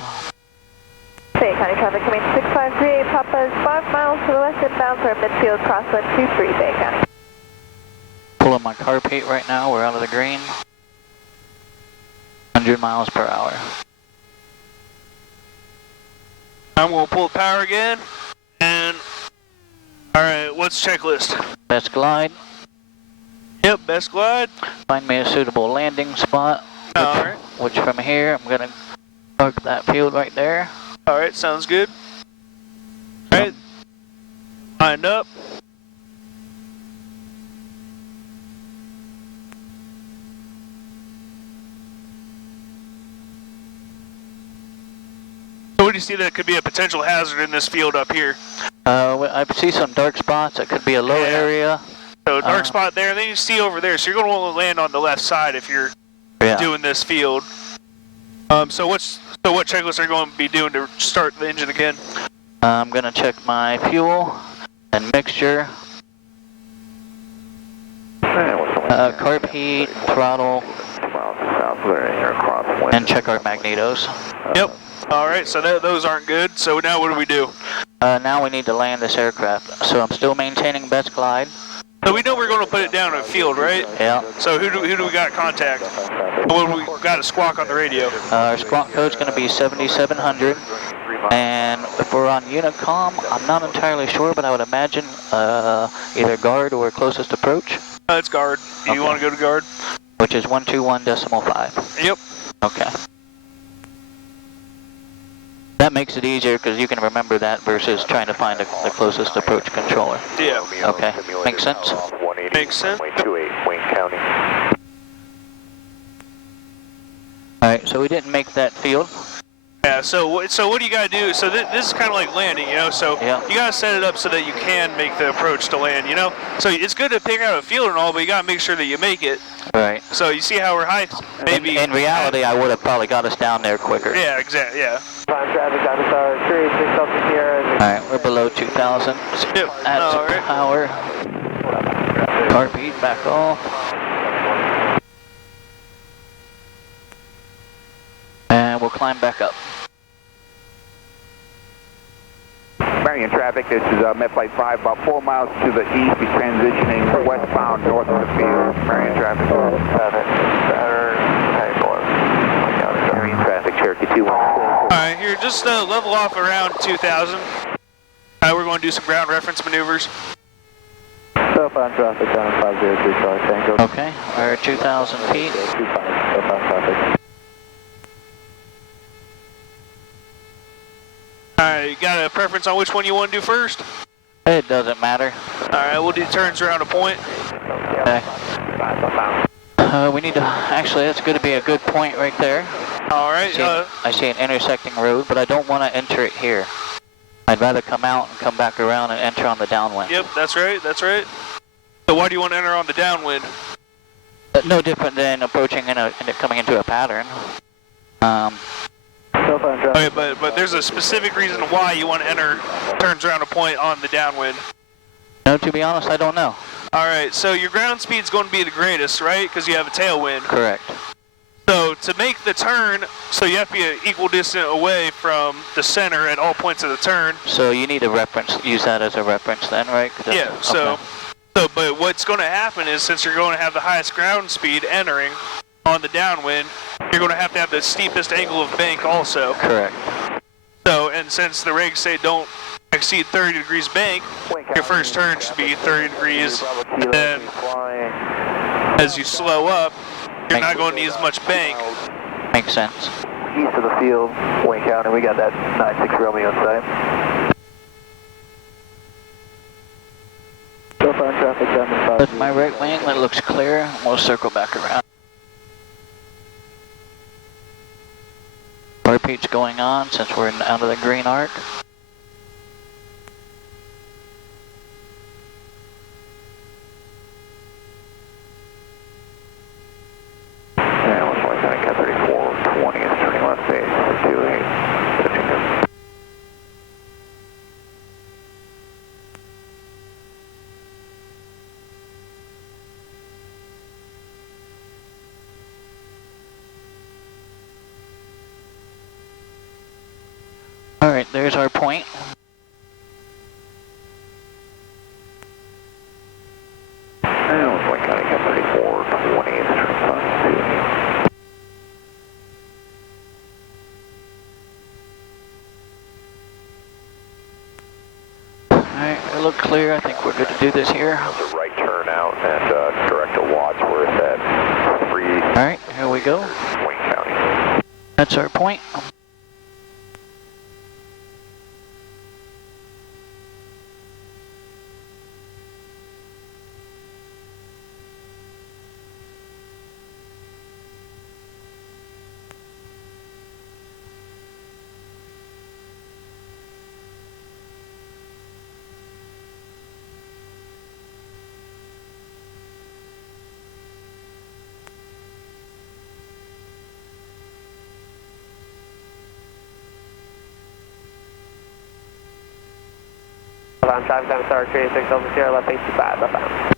Bay County traffic coming 6538, Papa is 5 miles to the west inbound for midfield crosswind 23 Bay County. Pulling my carpet right now, we're out of the green. 100 miles per hour. I'm going to pull the power again, and alright, what's checklist? Best glide. Yep, best glide. Find me a suitable landing spot. Alright. Which from here, I'm going to park that field right there. Alright, sounds good. Alright, lined up. So what do you see that could be a potential hazard in this field up here? I see some dark spots. It could be a low area. So dark spot there, and then you see over there. So you're going to want to land on the left side if you're Yeah. doing this field. So what checklist are you going to be doing to start the engine again? I'm gonna check my fuel and mixture, carb heat, throttle, and check our magnetos. Yep. All right. So those aren't good. So now what do we do? Now we need to land this aircraft. So I'm still maintaining best glide. So we know we're going to put it down in a field, right? Yeah. So who do we got contact? Well, we got a squawk on the radio. Our squawk code's gonna be 7700. And if we're on Unicom, I'm not entirely sure, but I would imagine either guard or closest approach. It's guard. You Okay. want to go to guard? Which is 121.5. Yep. Okay. That makes it easier because you can remember that versus trying to find the closest approach controller. Yeah. Okay. Makes sense? Makes sense. 28 Wayne County. Alright, so we didn't make that field. Yeah, so what do you got to do? So this is kind of like landing, you know? So Yeah. you got to set it up so that you can make the approach to land, you know? So it's good to pick out a field and all, but you got to make sure that you make it. Right. So you see how we're high? Maybe. In reality, I would have probably got us down there quicker. Yeah, exactly, yeah. Prime traffic, I'm sorry, 36 Delta Sierra. Alright, we're below 2,000. Yep. Add some All right. power. Carb heat back off. And we'll climb back up. Marion traffic, this is Met Flight 5, about 4 miles to the east. We're transitioning westbound north of the field. Marion traffic. Marion traffic, Cherokee 216. All right, here, just level off around 2,000. We're going to do some ground reference maneuvers. Southbound traffic, down 502 Charlie Tango. Okay, we're at 2,000 feet. 25, southbound traffic. All right, you got a preference on which one you want to do first? It doesn't matter. All right, we'll do turns around a point. Okay. We need to, actually that's going to be a good point right there. All right. I see an intersecting road, but I don't want to enter it here. I'd rather come out and come back around and enter on the downwind. Yep, that's right, that's right. So why do you want to enter on the downwind? No different than approaching coming into a pattern. Southbound traffic. Okay, but there's a specific reason why you want to enter turns around a point on the downwind. No, to be honest, I don't know. All right, so your ground speed's going to be the greatest, right? Because you have a tailwind. Correct. So to make the turn, so you have to be an equal distance away from the center at all points of the turn. So you need a reference, use that as a reference then, right? Yeah, so but what's going to happen is since you're going to have the highest ground speed entering on the downwind, you're going to have the steepest angle of bank also. Correct. So, and since the regs say don't exceed 30 degrees bank, your first turn should be 30 degrees, and then as you slow up, you're not going to need as much bank. Makes sense. East of the field, Wayne County, we got that 96 Romeo in sight. Southbound traffic, down to 5. With my right wing, that looks clear. We'll circle back around. Repeat's going on since we're out of the green arc. Alright, there's our point. Alright, we look clear. I think we're good to do this here. The right turn out and Director Wadsworth at 3 Alright, here we go. Wayne County. That's our point. I'm traffic time star 36 Delta Sierra, left base 25, left.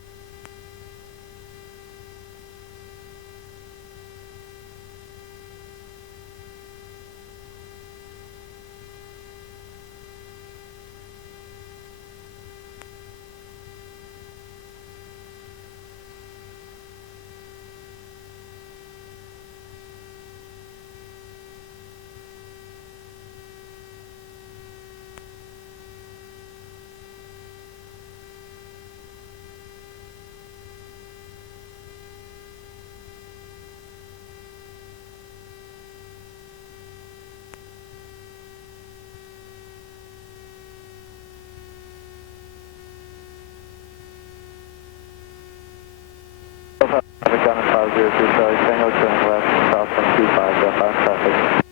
Traffic down in 502 Charlie Tango, turning left, south from 25, southbound traffic.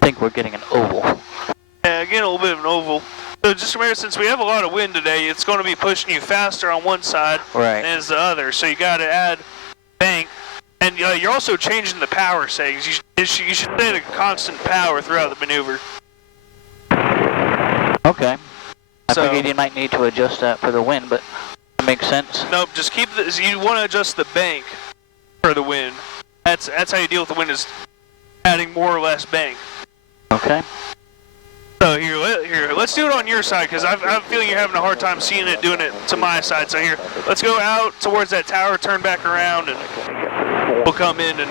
I think we're getting an oval. Yeah, again, a little bit of an oval. So just remember, since we have a lot of wind today, it's going to be pushing you faster on one side Right. than is the other. So you got to add bank, and you're also changing the power settings. You should set a constant power throughout the maneuver. Okay. I So- figured you might need to adjust that for the wind, but that makes sense. Nope, just keep this. You want to adjust the bank for the wind. That's how you deal with the wind, is adding more or less bank. Okay. So here, let's do it on your side, because I have a feeling you're having a hard time seeing it, doing it to my side. So here, let's go out towards that tower, turn back around, and we'll come in and...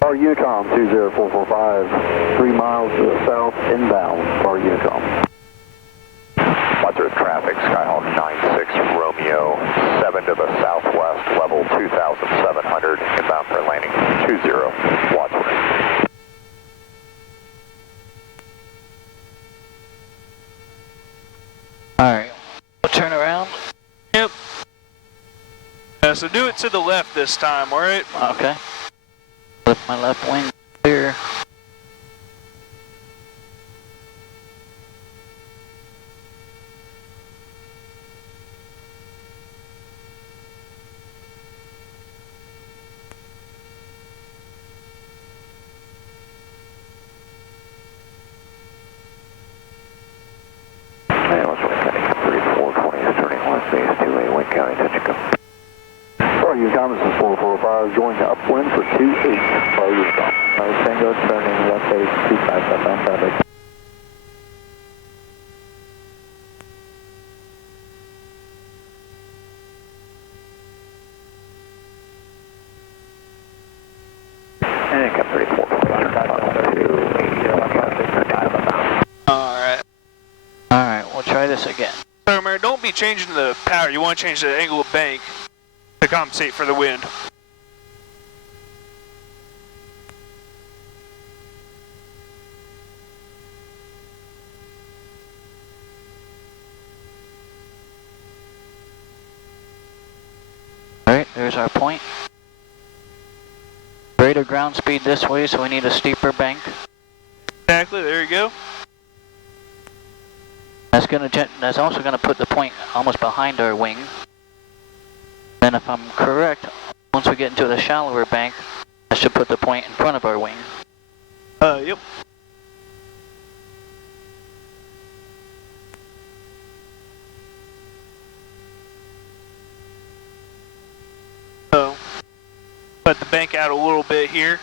Bar Unicom 20445, 3 miles to the south, inbound, Bar Unicom. Watcher traffic, Skyhawk 96 Romeo, 7 to the southwest, level 2,700, inbound for landing 20, Watcher. Alright. We'll turn around. Yep. So do it to the left this time, alright? Okay. Lift my left wing clear. Unicom, this is 445, going upwind for 28, Bar Unicom. Tango, turning left base 25, southbound traffic. And come 34. Alright. Alright, we'll try this again. So remember, don't be changing the power. You want to change the angle of bank to compensate for the wind. Alright, there's our point. Greater ground speed this way, so we need a steeper bank. Exactly, there you go. That's also gonna put the point almost behind our wing. Then if I'm correct, once we get into the shallower bank, I should put the point in front of our wing. Yep. So, let the bank out a little bit here.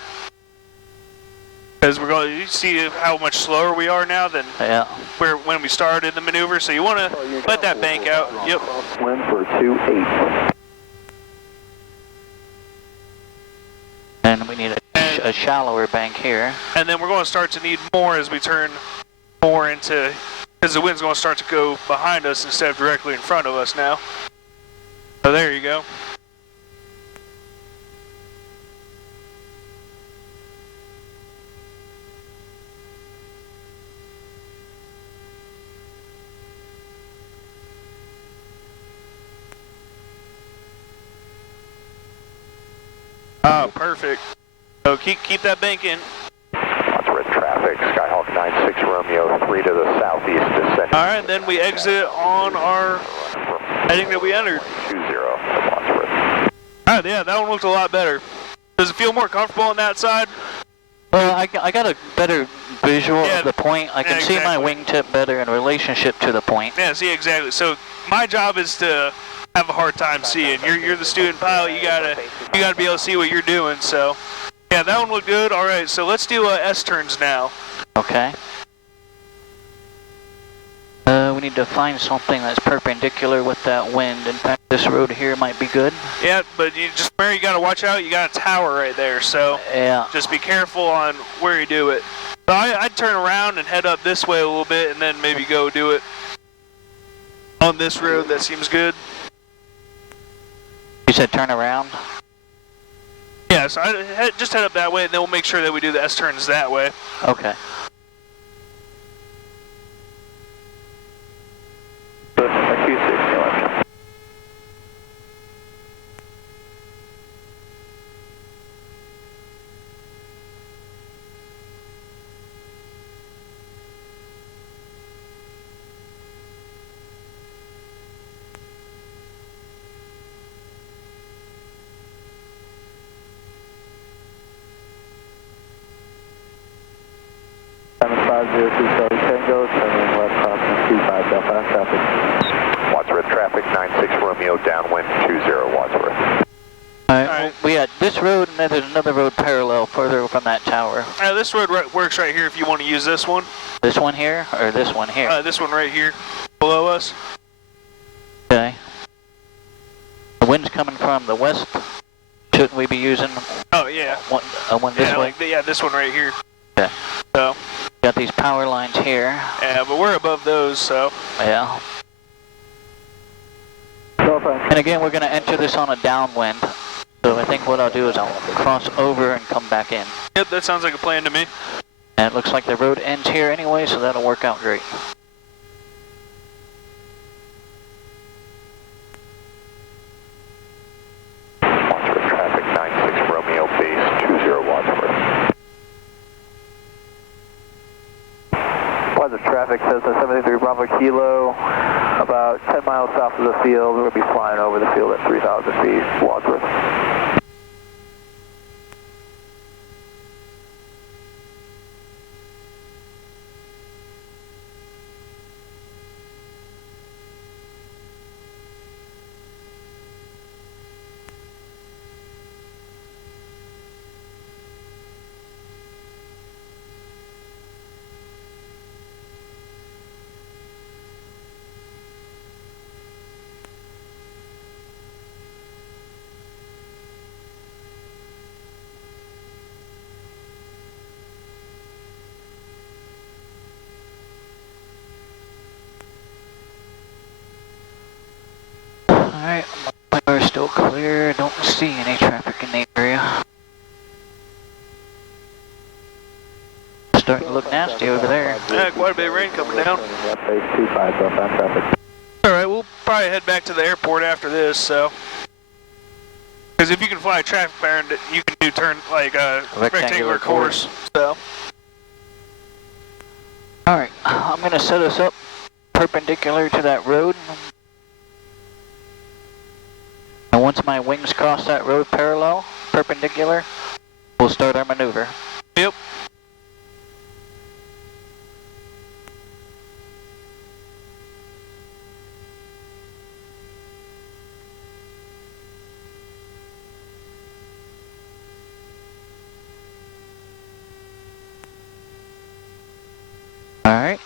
Because we're going to see how much slower we are now than when we started the maneuver. So you want to let that bank out. Yep. Wind for 28. And we need a shallower bank here. And then we're going to start to need more as we turn more into, because the wind's going to start to go behind us instead of directly in front of us now. So there you go. Ah, perfect. So keep that bank in. Lots of red traffic. Skyhawk 96 Romeo 3 to the southeast descending. All right, then we exit on our heading that we entered. 20 at Wadsworth. All right, yeah, that one looked a lot better. Does it feel more comfortable on that side? Well, I got a better visual Yeah, of the point. I can see my exactly. wingtip better in relationship to the point. Yeah, see, exactly. So my job is to have a hard time seeing. You're the student pilot. You gotta be able to see what you're doing. So, yeah, that one looked good. All right, so let's do S turns now. Okay. We need to find something that's perpendicular with that wind. In fact, this road here might be good. Yeah, but you gotta watch out. You got a tower right there, so Yeah. just be careful on where you do it. So I'd turn around and head up this way a little bit, and then maybe go do it on this road. That seems good. You said turn around? Yeah, so just head up that way, and then we'll make sure that we do the S turns that way. Okay. Tango, turning left crossing 25 southbound traffic. Wadsworth traffic 96 Romeo downwind 20 Wadsworth. Alright, we had this road and then there's another road parallel further from that tower. This road works right here if you want to use this one. This one here or this one here? This one right here, below us. Okay. The wind's coming from the west. Shouldn't we be using Oh yeah. one this way? Yeah, this one right here. Okay. So. Got these power lines here. Yeah, but we're above those, so. Yeah. And again, we're going to enter this on a downwind. So I think what I'll do is I'll cross over and come back in. Yep, that sounds like a plan to me. And it looks like the road ends here anyway, so that'll work out great. Wadsworth traffic 96 Romeo base 20 Wadsworth. Wadsworth traffic says 73 Bravo Kilo, about 10 miles south of the field. We're going to be flying over the field at 3,000 feet, Wadsworth. Alright, my car is still clear. Don't see any traffic in the area. Starting to look nasty over there. Yeah, quite a bit of rain coming down. Left base 25 southbound traffic. Alright, we'll probably head back to the airport after this, so. Because if you can fly a traffic pattern, you can do turn like a rectangular course. So. Alright, I'm going to set us up perpendicular to that road. And once my wings cross that road parallel, perpendicular, we'll start our maneuver. Yep. Alright.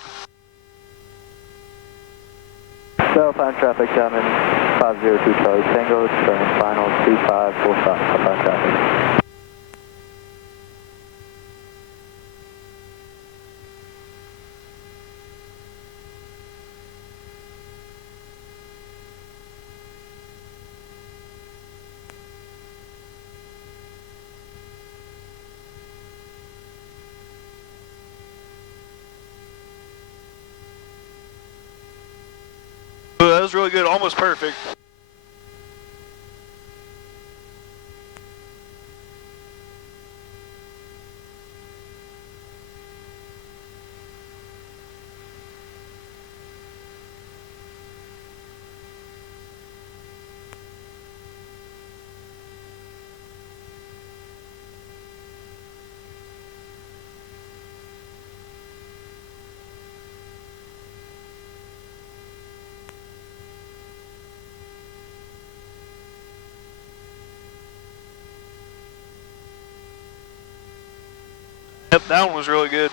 Southbound traffic down in 502 Charlie Tango, turning final 25, full stop, southbound traffic. Ooh, that was really good, almost perfect. Yep, that one was really good.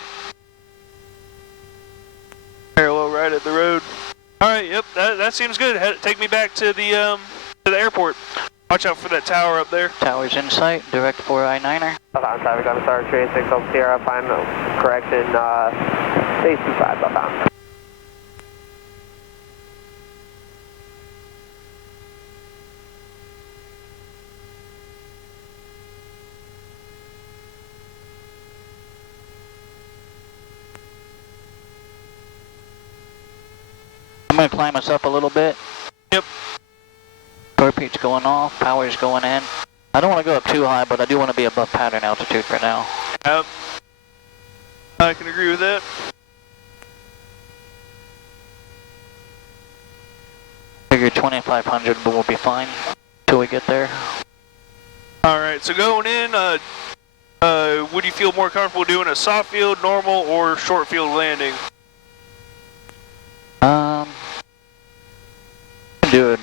Parallel right at the road. All right, yep, that seems good. Take me back to the airport. Watch out for that tower up there. Tower's in sight, direct for I-9er. Southbound traffic on Star Trade 6 Hope Sierra, final correction, stage 25 southbound. I'm going to climb us up a little bit. Yep. Torpedo's going off, power's going in. I don't want to go up too high, but I do want to be above pattern altitude for now. Yep. I can agree with that. Figure 2500, but we'll be fine until we get there. All right, so going in, would you feel more comfortable doing a soft field, normal, or short field landing? Do a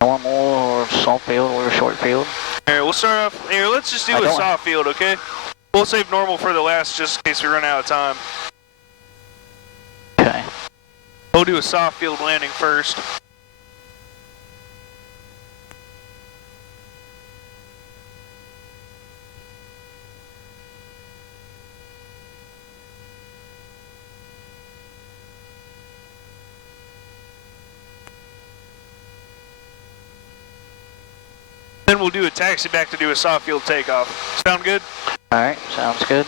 normal or soft field or short field. All right, we'll start off here. Let's just do a soft field, okay? We'll save normal for the last just in case we run out of time. Okay. We'll do a soft field landing first. Then we'll do a taxi back to do a soft field takeoff. Sound good? Alright, sounds good.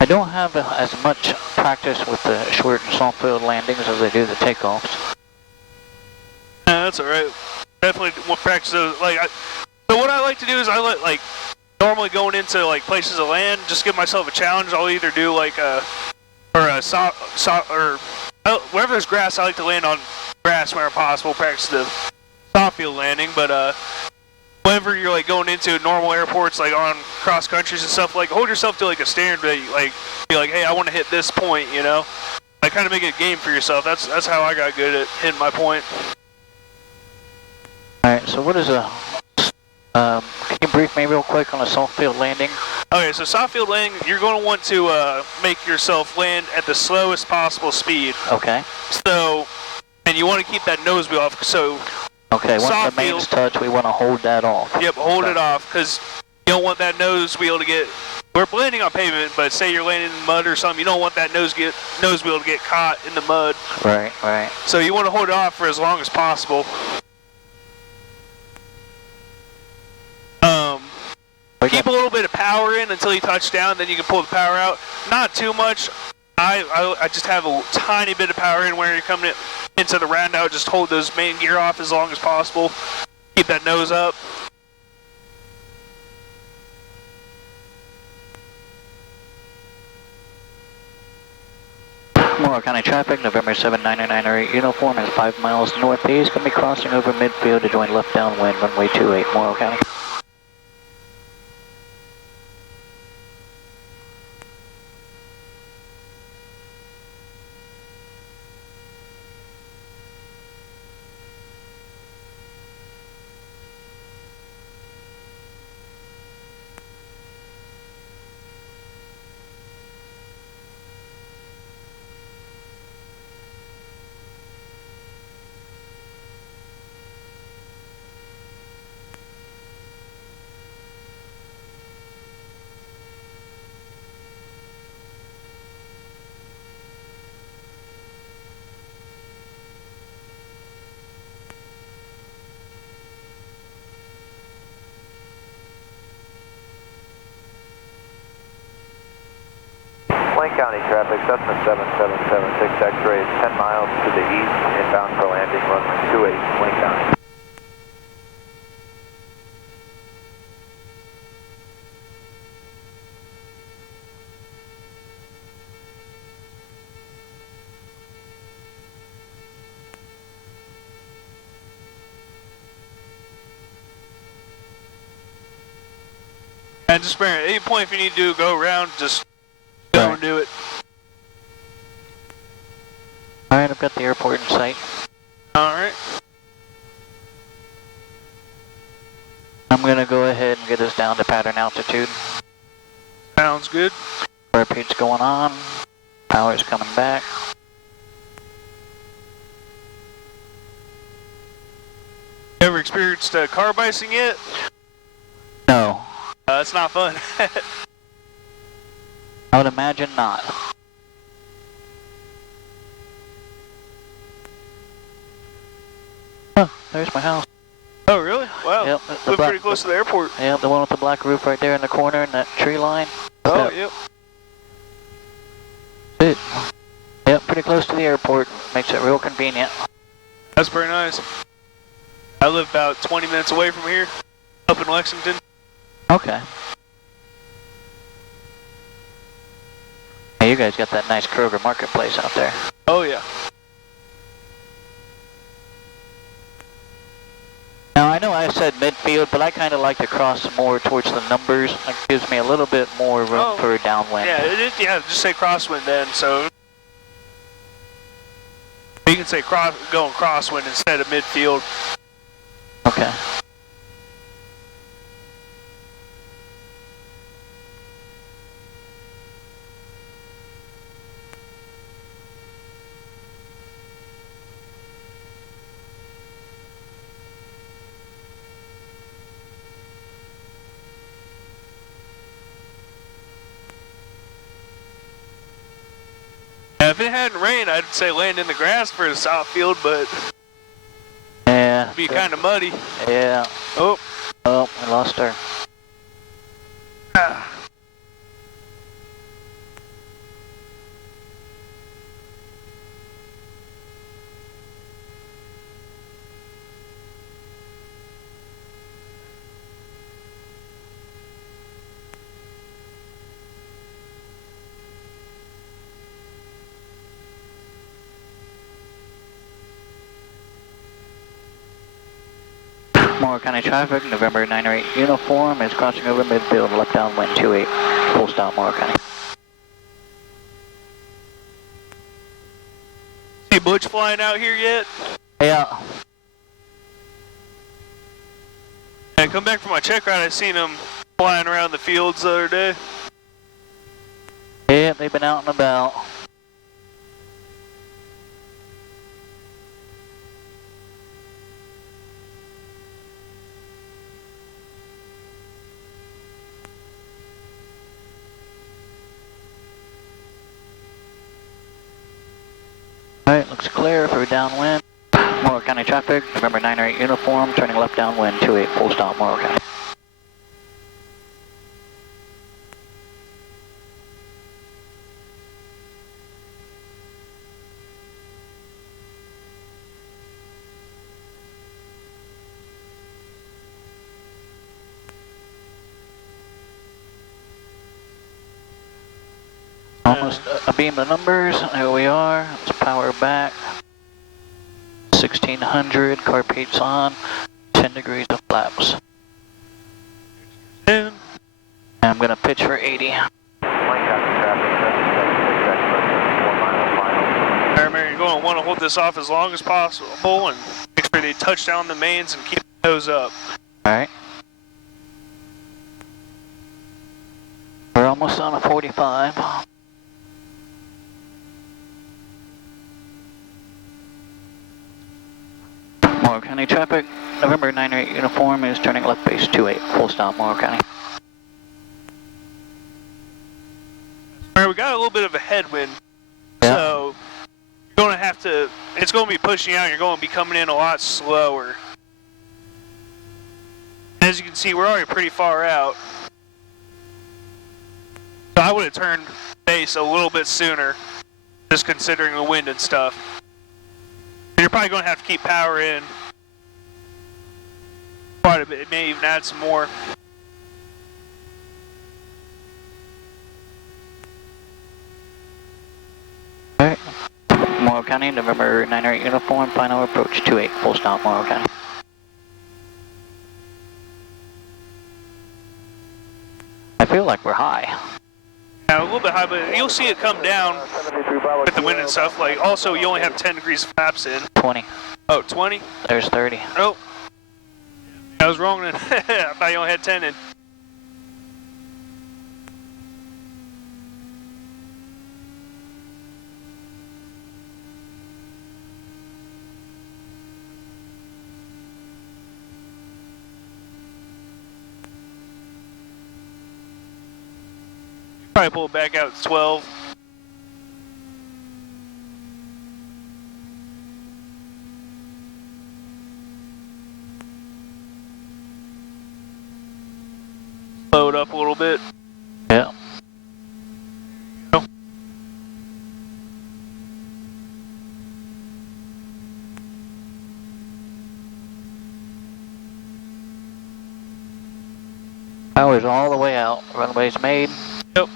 I don't have as much practice with the short and soft field landings as I do the takeoffs. That's alright. Definitely want to practice those. So what I like to do is normally going into places to land, just give myself a challenge. I'll either do wherever there's grass, I like to land on grass where possible, practice the soft field landing, but whenever you're going into normal airports, on cross countries and stuff, hold yourself to a standard, be like, hey, I want to hit this point, you know? Kind of make it a game for yourself. That's how I got good at hitting my point. Alright, so what is can you brief me real quick on a soft field landing? Okay, so soft field landing, you're going to want to make yourself land at the slowest possible speed. Okay. So, and you want to keep that nose wheel off, so... Okay, once the mains touch, we want to hold that off. Yep, hold it off, because you don't want that nose wheel to get... We're landing on pavement, but say you're landing in mud or something, you don't want that nose wheel to get caught in the mud. Right, right. So you want to hold it off for as long as possible. Keep a little bit of power in until you touch down, then you can pull the power out. Not too much. I just have a tiny bit of power in where you're coming into the round out. Just hold those main gear off as long as possible. Keep that nose up. Morrow County traffic, November 7998 uniform is 5 miles northeast. Going to be crossing over midfield to join left downwind, runway 28, Morrow County. County traffic, Cessna 7776 X-ray, 10 miles to the east, inbound for landing, runway 28, Wayne County. And just remember, at any point if you need to go around, just go and do it. Alright, I've got the airport in sight. Alright. I'm gonna go ahead and get us down to pattern altitude. Sounds good. Repeat's going on. Power's coming back. Ever experienced car bicing yet? No. It's not fun. I would imagine not. Huh, there's my house. Oh, really? Wow. Yep, We're pretty close to the airport. Yeah, the one with the black roof right there in the corner in that tree line. Oh, yep. It. Yep, pretty close to the airport. Makes it real convenient. That's pretty nice. I live about 20 minutes away from here, up in Lexington. Okay. Hey, you guys got that nice Kroger marketplace out there. Oh, yeah. Now, I know I said midfield, but I kind of like to cross more towards the numbers. It gives me a little bit more room for downwind. Yeah, just say crosswind then, so you can say going crosswind instead of midfield. Okay. Now, if it hadn't rained, I'd say land in the grass for the south field, but Yeah. it'd be kind of muddy. Yeah. Oh. Oh, we lost her. Moore County traffic, November 908 uniform is crossing over midfield, left downwind 28, full stop Moore County. See Butch flying out here yet? Yeah. I come back from my check ride, I seen him flying around the fields the other day. Yeah, they've been out and about. Alright, looks clear for downwind. Morrow County traffic, November 908 uniform, turning left downwind 28, full stop Morrow County. Almost a beam of numbers. There we are. Let's power back. 1600, carpeet's on. 10 degrees of flaps. And I'm gonna pitch for 80. Remember, you're going to want to hold this off as long as possible and make sure they touch down the mains and keep the nose up. Alright. We're almost on a 45. Morrow County traffic, November 908 uniform is turning left base 28, full stop Morrow County. Alright, we got a little bit of a headwind, Yeah. so you're going to have to, it's going to be pushing out, you're going to be coming in a lot slower. As you can see, we're already pretty far out. So I would have turned base a little bit sooner, just considering the wind and stuff. You're probably going to have to keep power in quite a bit. It may even add some more. Alright. Morrow County, November 908 uniform, final approach 28, full stop Morrow County. feel like we're high. Yeah, a little bit high, but you'll see it come down with the wind and stuff. Like, also, you only have 10 degrees flaps in. 20. Oh, 20? There's 30. Oh. I was wrong then. I thought you only had 10 in. Probably pull it back out at 12. Slow it up a little bit. Yeah. Oh. Power's all the way out. Runway's made. Yep.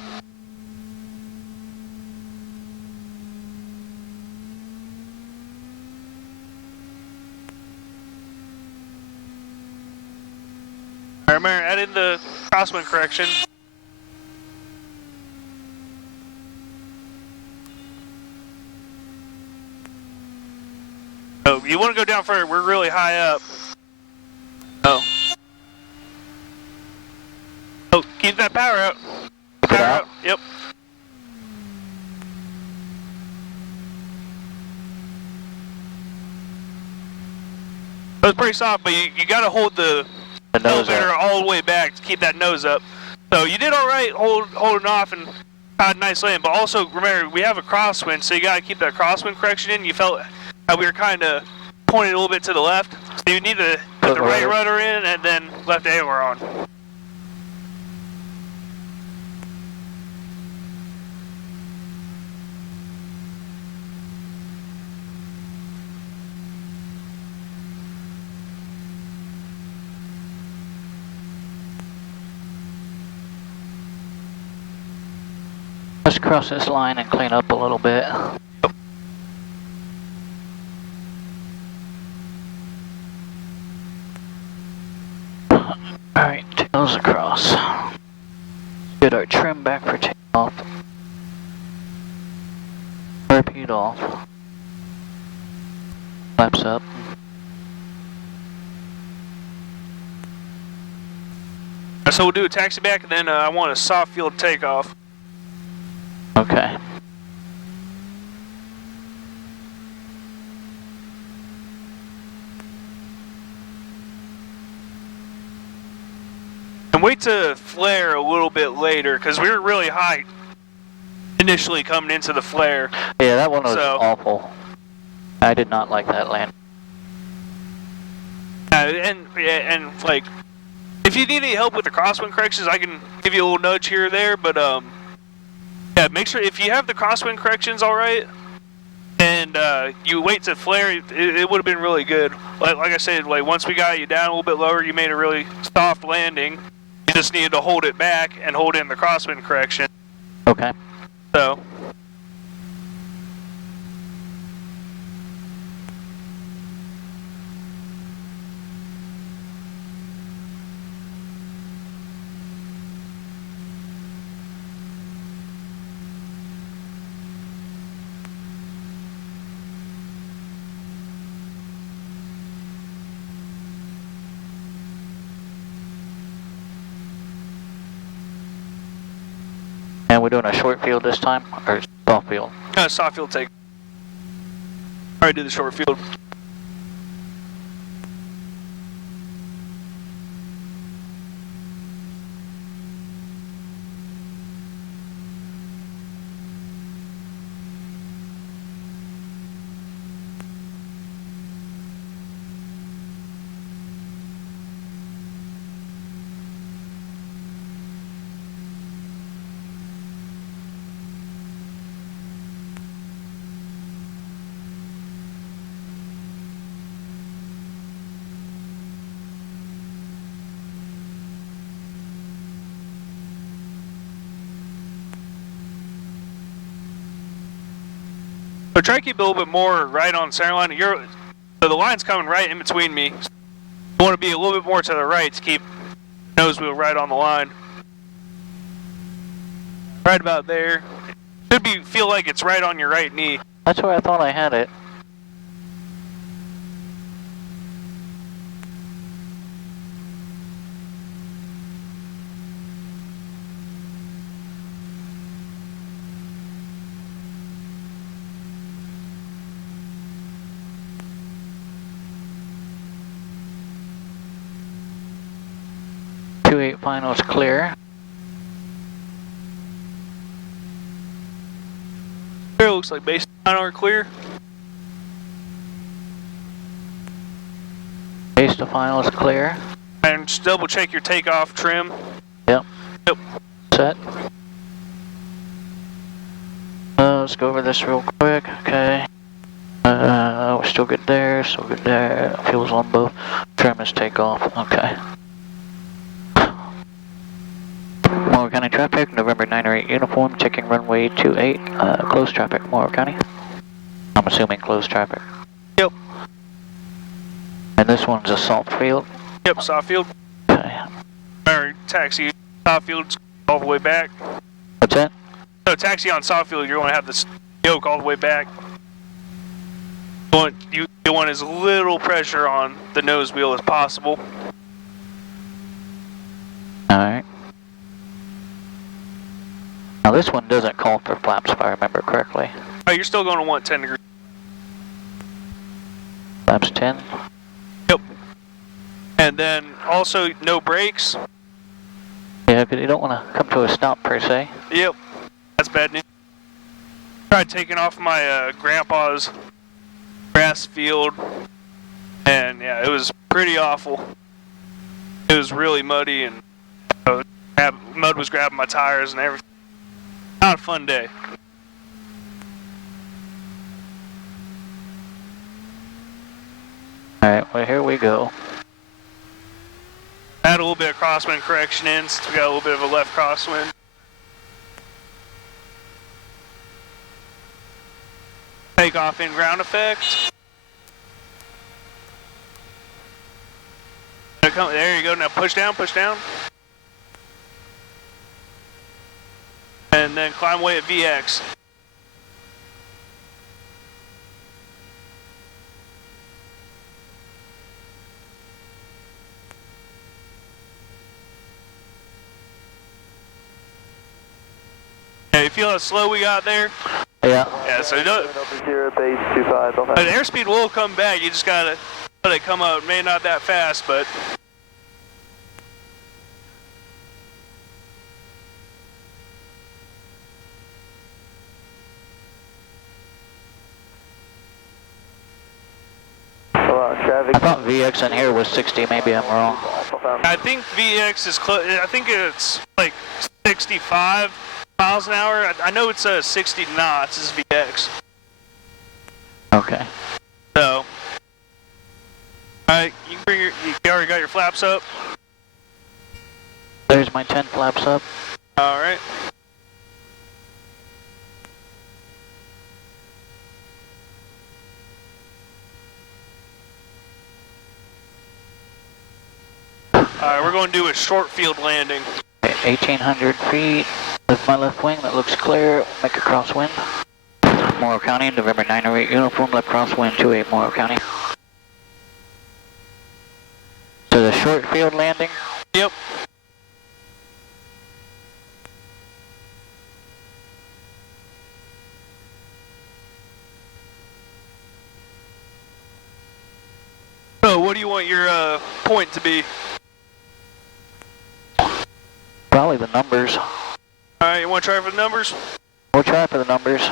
Alright, remember, add in the crosswind correction. Oh, you want to go down further. We're really high up. Oh. Oh, keep that power out. Power out. Yep. That was pretty soft, but you got to hold the elevator all the way back to keep that nose up. So you did all right holding off and had a nice land, but also remember we have a crosswind, so you got to keep that crosswind correction in. You felt how we were kind of pointed a little bit to the left, so you need to put the right rudder in and then left aileron on. Let's cross this line and clean up a little bit. Alright, tails across. Get our trim back for takeoff. Repeat off. Flaps up. So we'll do a taxi back, and then I want a soft field takeoff. Okay. And wait to flare a little bit later, because we were really high initially coming into the flare. Yeah, that one was awful. I did not like that land. And like, if you need any help with the crosswind corrections, I can give you a little nudge here or there, but yeah, make sure if you have the crosswind corrections all right, and you wait to flare, it would have been really good. Like I said, like once we got you down a little bit lower, you made a really soft landing. You just needed to hold it back and hold in the crosswind correction. Okay. So. And we're doing a short field this time, or soft field? Soft field take. Alright, do the short field. So try to keep a little bit more right on center line. So the line's coming right in between me. You want to be a little bit more to the right to keep nose wheel right on the line. Right about there. Should be feel like it's right on your right knee. That's where I thought I had it. Finals clear. Clear looks like base final are clear. Base to finals clear. And just double check your takeoff trim. Yep. Yep. Set. Let's go over this real quick. Okay. We're still good there. Still good there. Fuel's on both. Trim is takeoff. Okay. Moore County traffic, November 908 uniform, checking runway 28, closed traffic, Moore County. I'm assuming closed traffic. Yep. And this one's a salt field? Yep, Sawfield. Okay. Or taxi, Sawfield's all the way back. What's that? So taxi on Sawfield, you're going to have this yoke all the way back. You want as little pressure on the nose wheel as possible. Alright. Now this one doesn't call for flaps if I remember correctly. Oh, you're still going to want 10 degrees. Flaps 10? Yep. And then also no brakes. Yeah, because you don't want to come to a stop per se. Yep. That's bad news. Tried taking off my grandpa's grass field, and yeah, it was pretty awful. It was really muddy, and mud was grabbing my tires and everything. Not a fun day. Alright, well here we go. Add a little bit of crosswind correction in since we got a little bit of a left crosswind. Take off in ground effect. There you go, now push down, push down. And then climb away at VX. Hey, you feel how slow we got there? Yeah. Yeah, so no, Base 25, but airspeed will come back. You just gotta let it come up. Maybe not that fast, but traffic. I thought VX in here was 60, maybe I'm wrong. I think VX is close. I think it's like 65 miles an hour. I know it's 60 knots is VX. Okay. So, alright, you already got your flaps up? There's my 10 flaps up. Alright. Alright, we're going to do a short field landing. Okay, 1,800 feet. Lift my left wing, that looks clear. Make a crosswind. Morrow County, November 908 uniform, left crosswind 28 Morrow County. So the short field landing? Yep. So what do you want your point to be? Probably the numbers. Alright, you want to try for the numbers? We'll try for the numbers.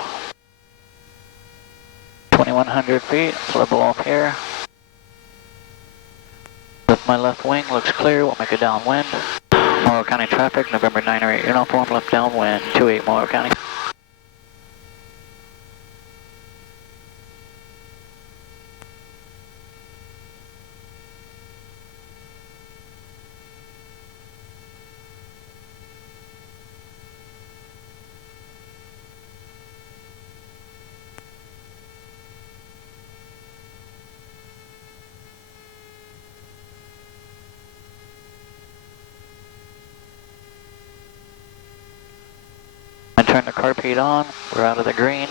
2,100 feet, let's level off here. Lift my left wing, looks clear, we'll make a downwind. Morrow County traffic, November 908 uniform, left downwind, 28 Morrow County. And turn the carpet on. We're out of the green.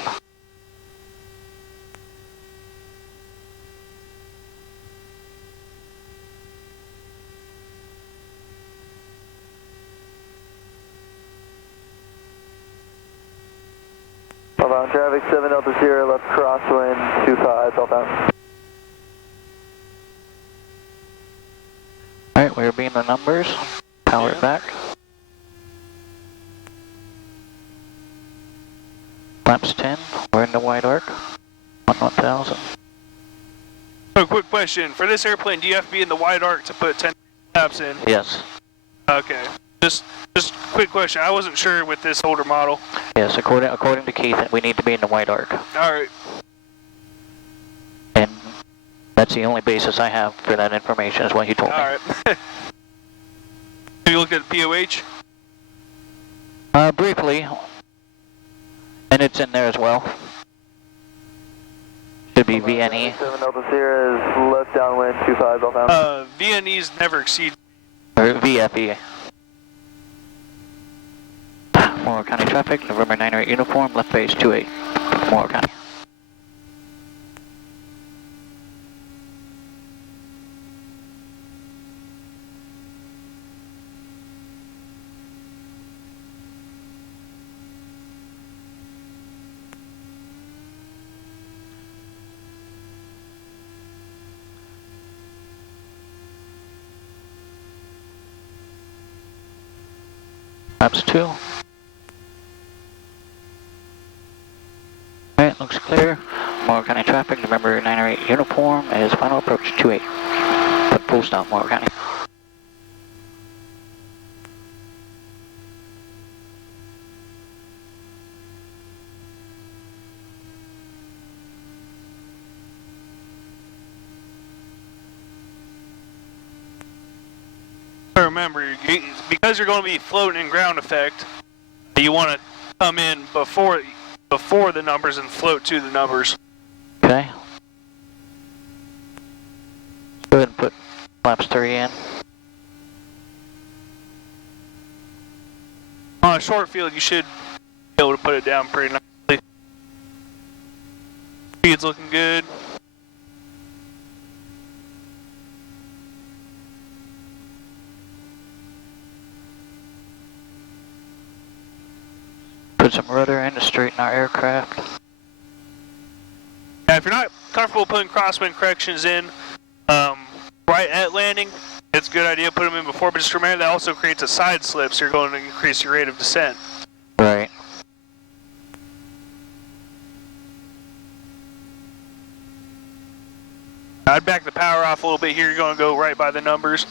Southbound traffic, 7 Delta Sierra, left crosswind, 25, southbound. Alright, we're being the numbers. Power it back. Flaps 10, we're in the wide arc. 1000. So, quick question. For this airplane, do you have to be in the wide arc to put 10 flaps in? Yes. Okay. Just quick question. I wasn't sure with this older model. Yes, according to Keith, we need to be in the wide arc. Alright. And that's the only basis I have for that information, is what he told me. Alright. Have you looked at the POH? Briefly. And it's in there as well. Should be VNE. 7 Delta Sierra is left downwind, 25, southbound. VNEs never exceed. Or VFE. Morrow County traffic, November 98 uniform, left base 28. Morrow County. Maps 2. Alright, looks clear. Morrow County traffic, November 98 uniform is final approach 28. Put full stop, Morrow County. Remember, because you're going to be floating in ground effect, you want to come in before the numbers and float to the numbers. Okay. Go ahead and put flaps 3 in. On a short field, you should be able to put it down pretty nicely. Speed's looking good. Put some rudder in to straighten our aircraft. Now, if you're not comfortable putting crosswind corrections in right at landing, it's a good idea to put them in before, but just remember that also creates a side slip, so you're going to increase your rate of descent. Right. I'd back the power off a little bit here. You're going to go right by the numbers.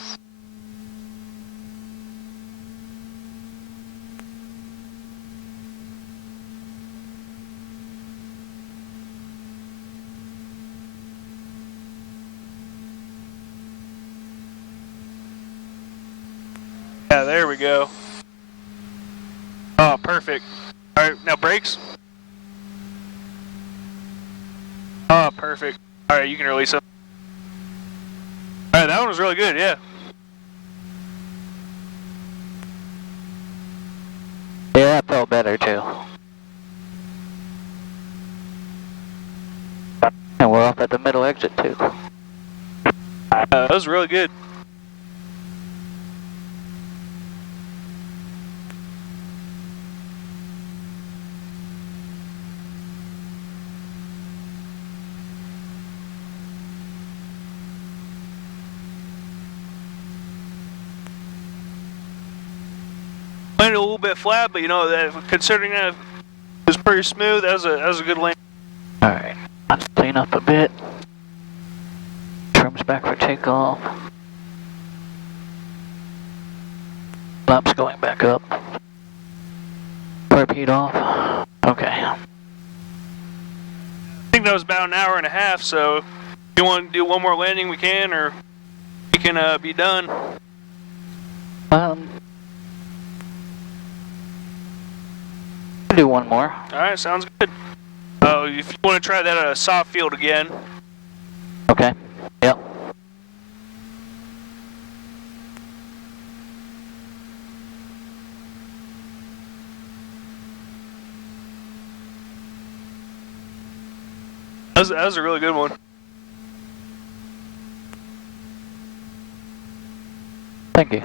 Yeah, there we go. Oh, perfect. All right, now brakes. Oh, perfect. All right, you can release them. All right, that one was really good, yeah. Yeah, that felt better too. And we're off at the middle exit too. That was really good. Landed a little bit flat, but you know that considering that it was pretty smooth, that was a good land. All right, let's clean up a bit. Trims back for takeoff. Flaps going back up. Carpet off. Okay. I think that was about an hour and a half, so if you want to do one more landing, we can, or we can be done. Do one more. Alright, sounds good. If you want to try that at a soft field again. Okay. Yep. That was a really good one. Thank you.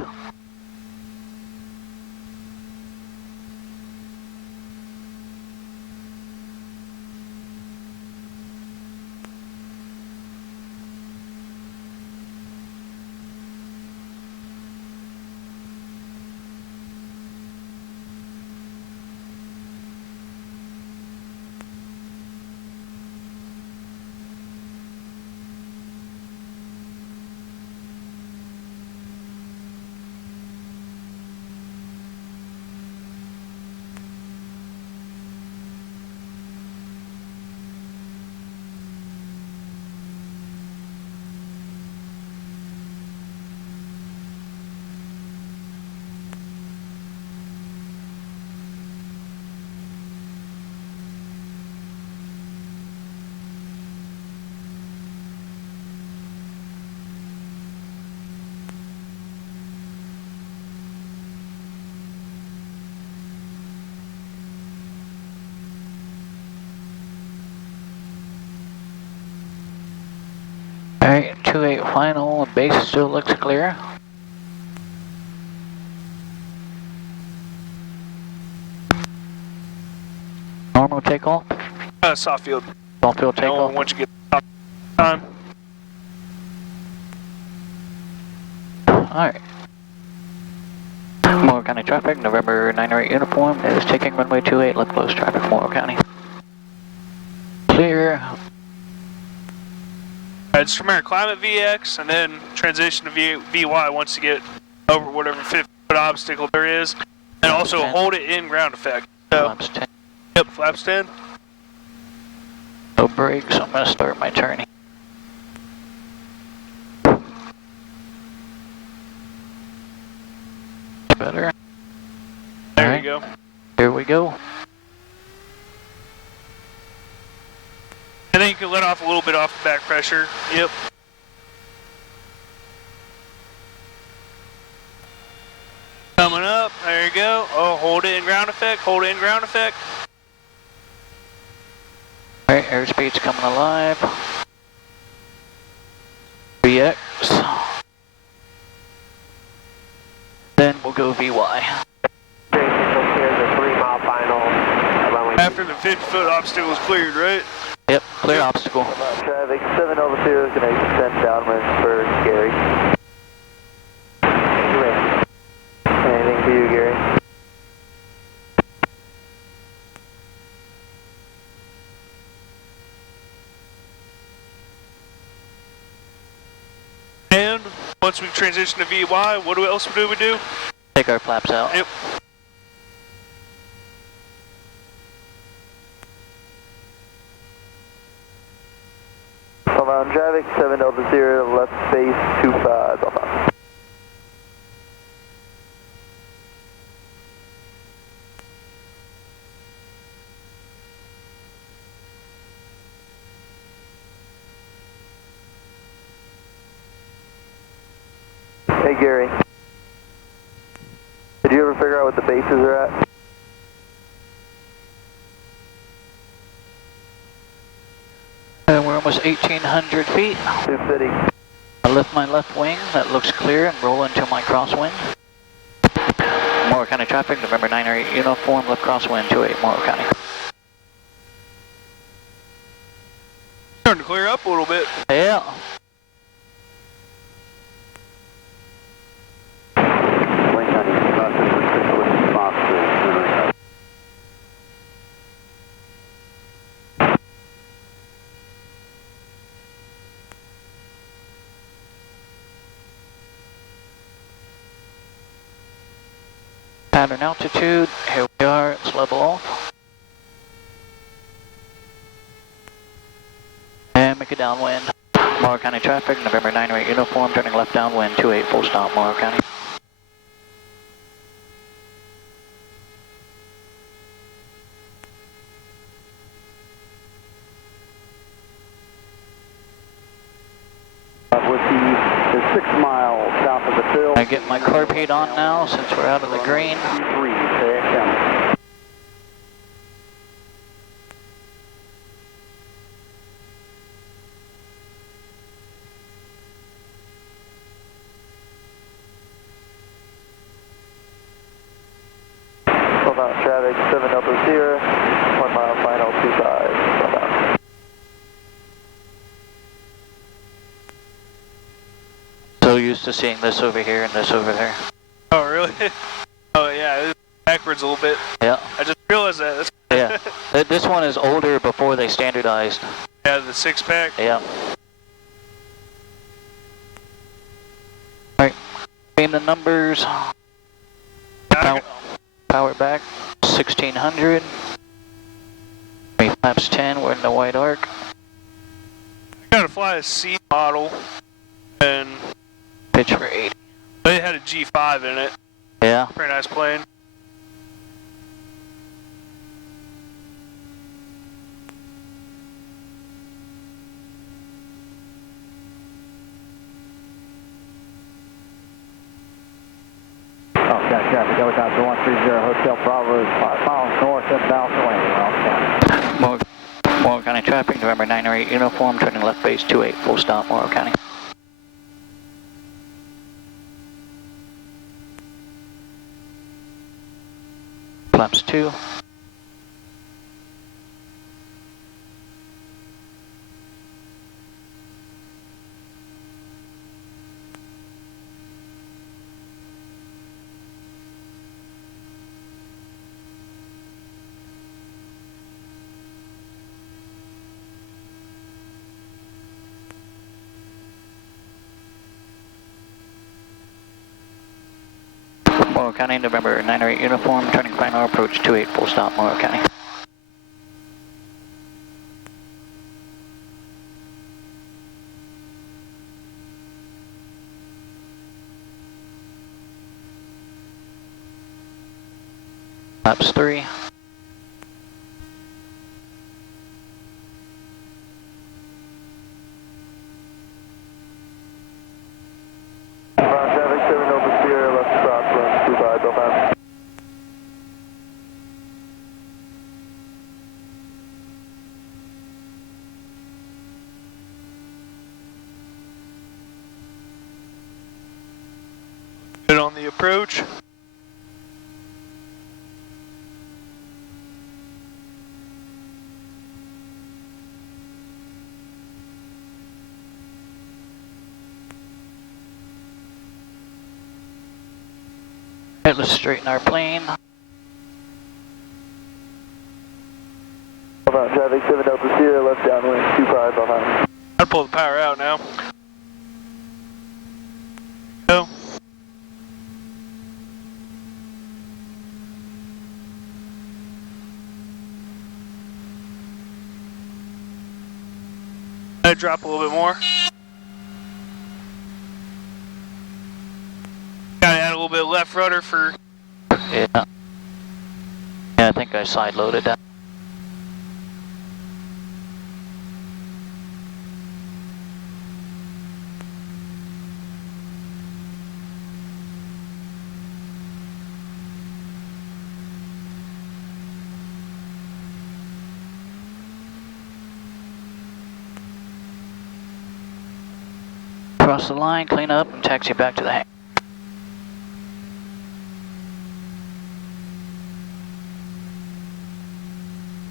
Alright, 28 final, base still looks clear. Normal takeoff, Soft field. soft field takeoff. Once you get time. Alright. Morrow County traffic, November 908 uniform is taking runway 28, left close traffic, Morrow County. Clear. Just remember, climb at VX and then transition to VY once you get over whatever 50-foot obstacle there is. And also 10. hold it in ground effect. So, Flaps 10. yep, flaps 10. No brakes, I'm going to start my turning. Better. There Alright. you go. Here we go. And then you can let off a little bit off the back pressure. Yep. Coming up. There you go. Oh, hold it in ground effect. Hold it in ground effect. Alright, airspeed's coming alive. VX. Then we'll go VY. Here's a 3-mile final. After the 50-foot obstacle is cleared, right? Yep, clear obstacle. Traffic 702 is going to extend downwind for Gary. Anything for you, Gary? And once we transition to VY, what else do we do? Take our flaps out. Yep. On traffic 700 left base 25. Alpha. Hey Gary, did you ever figure out what the bases are at? We're almost 1,800 feet. 250. I lift my left wing, that looks clear, and roll into my crosswind. Morrow County traffic, November 908 uniform, left crosswind 28, Morrow County. Starting to clear up a little bit. Yeah. Pattern altitude, here we are, it's level off. And make a downwind. Morrow County traffic, November 908 uniform, turning left downwind, 28 full stop, Morrow County. With the 6 mile south of the field. I get my carb heat on now since we're out of the green. 3, okay, used to seeing this over here and this over there. Oh, really? Oh, yeah, it's backwards a little bit. Yeah. I just realized that. Yeah. This one is older before they standardized. Yeah, the 6-pack. Yeah. Alright. Name the numbers. Power back. 1600. Flaps 10, we're in the white arc. I gotta fly a C model, and Pitch for 80. they had a G5 in it. Yeah. Pretty nice plane. Got traffic, helicopter 130, Hotel Bravo is 5 miles north inbound to landing, Morrow County traffic, November 908 uniform, turning left base 28, full stop, Morrow County. Flaps 2. Morrow County, November 908 uniform, turning final approach 28, full stop, Morrow County. Flaps 3. Traffic 7 over Sierra, left crosswind 25, Bill 5. Good on the approach. Alright, let's straighten our plane. Traffic 7 Delta Sierra, left downwind 25, behind. I'd pull the power out now. Go. I'd drop a little bit more. Gotta add a little bit of left rudder for. Yeah. Yeah, I think I side loaded that. Cross the line, clean up, and taxi back to the hangar.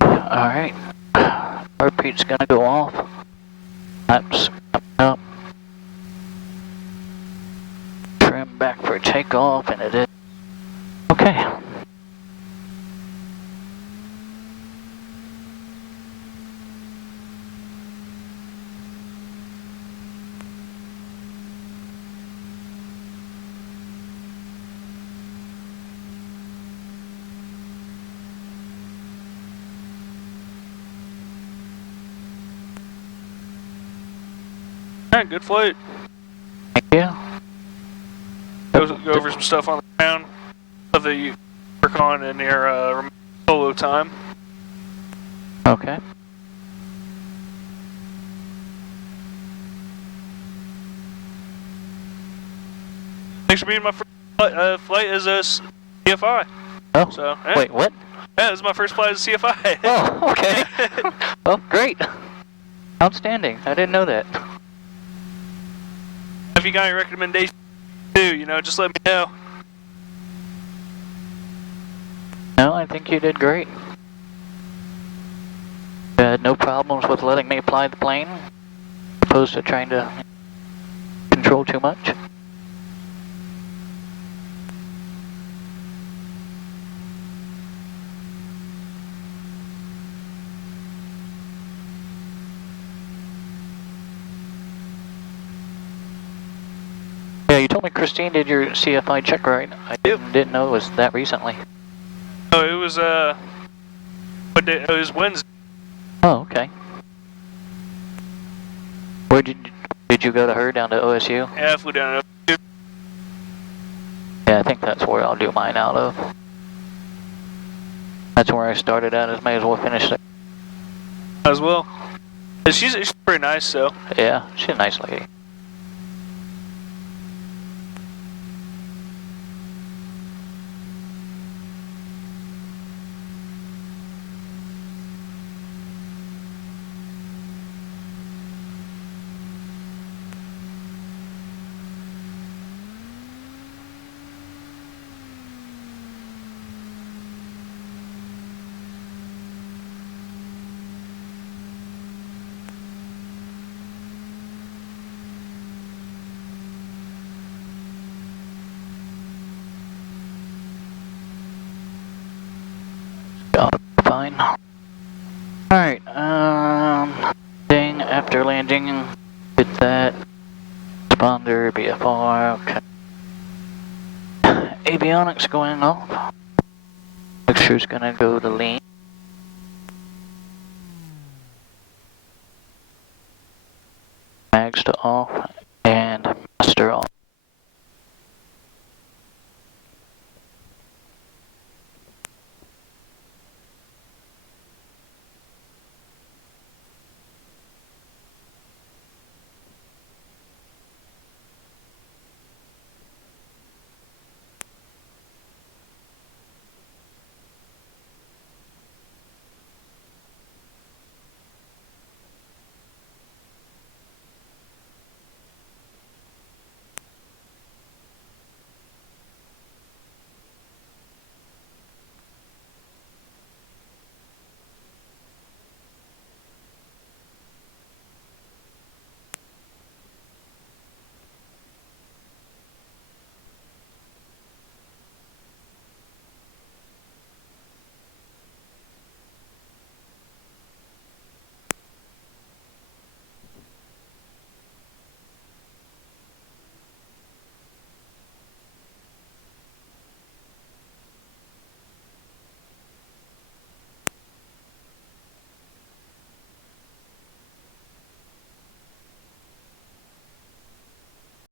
Alright. Heartbeat's gonna go off. Flaps coming up. Trim back for takeoff, and it is. Okay. Alright, good flight. Thank you. Go over some stuff on the ground. Stuff that you work on in your solo time. Okay. Thanks for being my first flight as a CFI. Oh, So, yeah. wait, what? Yeah, this is my first flight as a CFI. Oh, okay. Well, great. Outstanding. I didn't know that. If you got any recommendations too, just let me know. No, I think you did great. You had no problems with letting me fly the plane, opposed to trying to control too much. you told me Christine did your CFI check ride. I didn't know it was that recently. Oh, it was what day? It was Wednesday. Oh, okay. Where did you go to her, down to OSU? Yeah, I flew down. Yeah, I think that's where I'll do mine out of. That's where I started at. May as well finish it. As well. She's pretty nice, so. Yeah, she's a nice lady. Fine. Alright, after landing, did that. Responder, VFR, okay. Avionics going off. Mixture's gonna go to lean. Mags to off.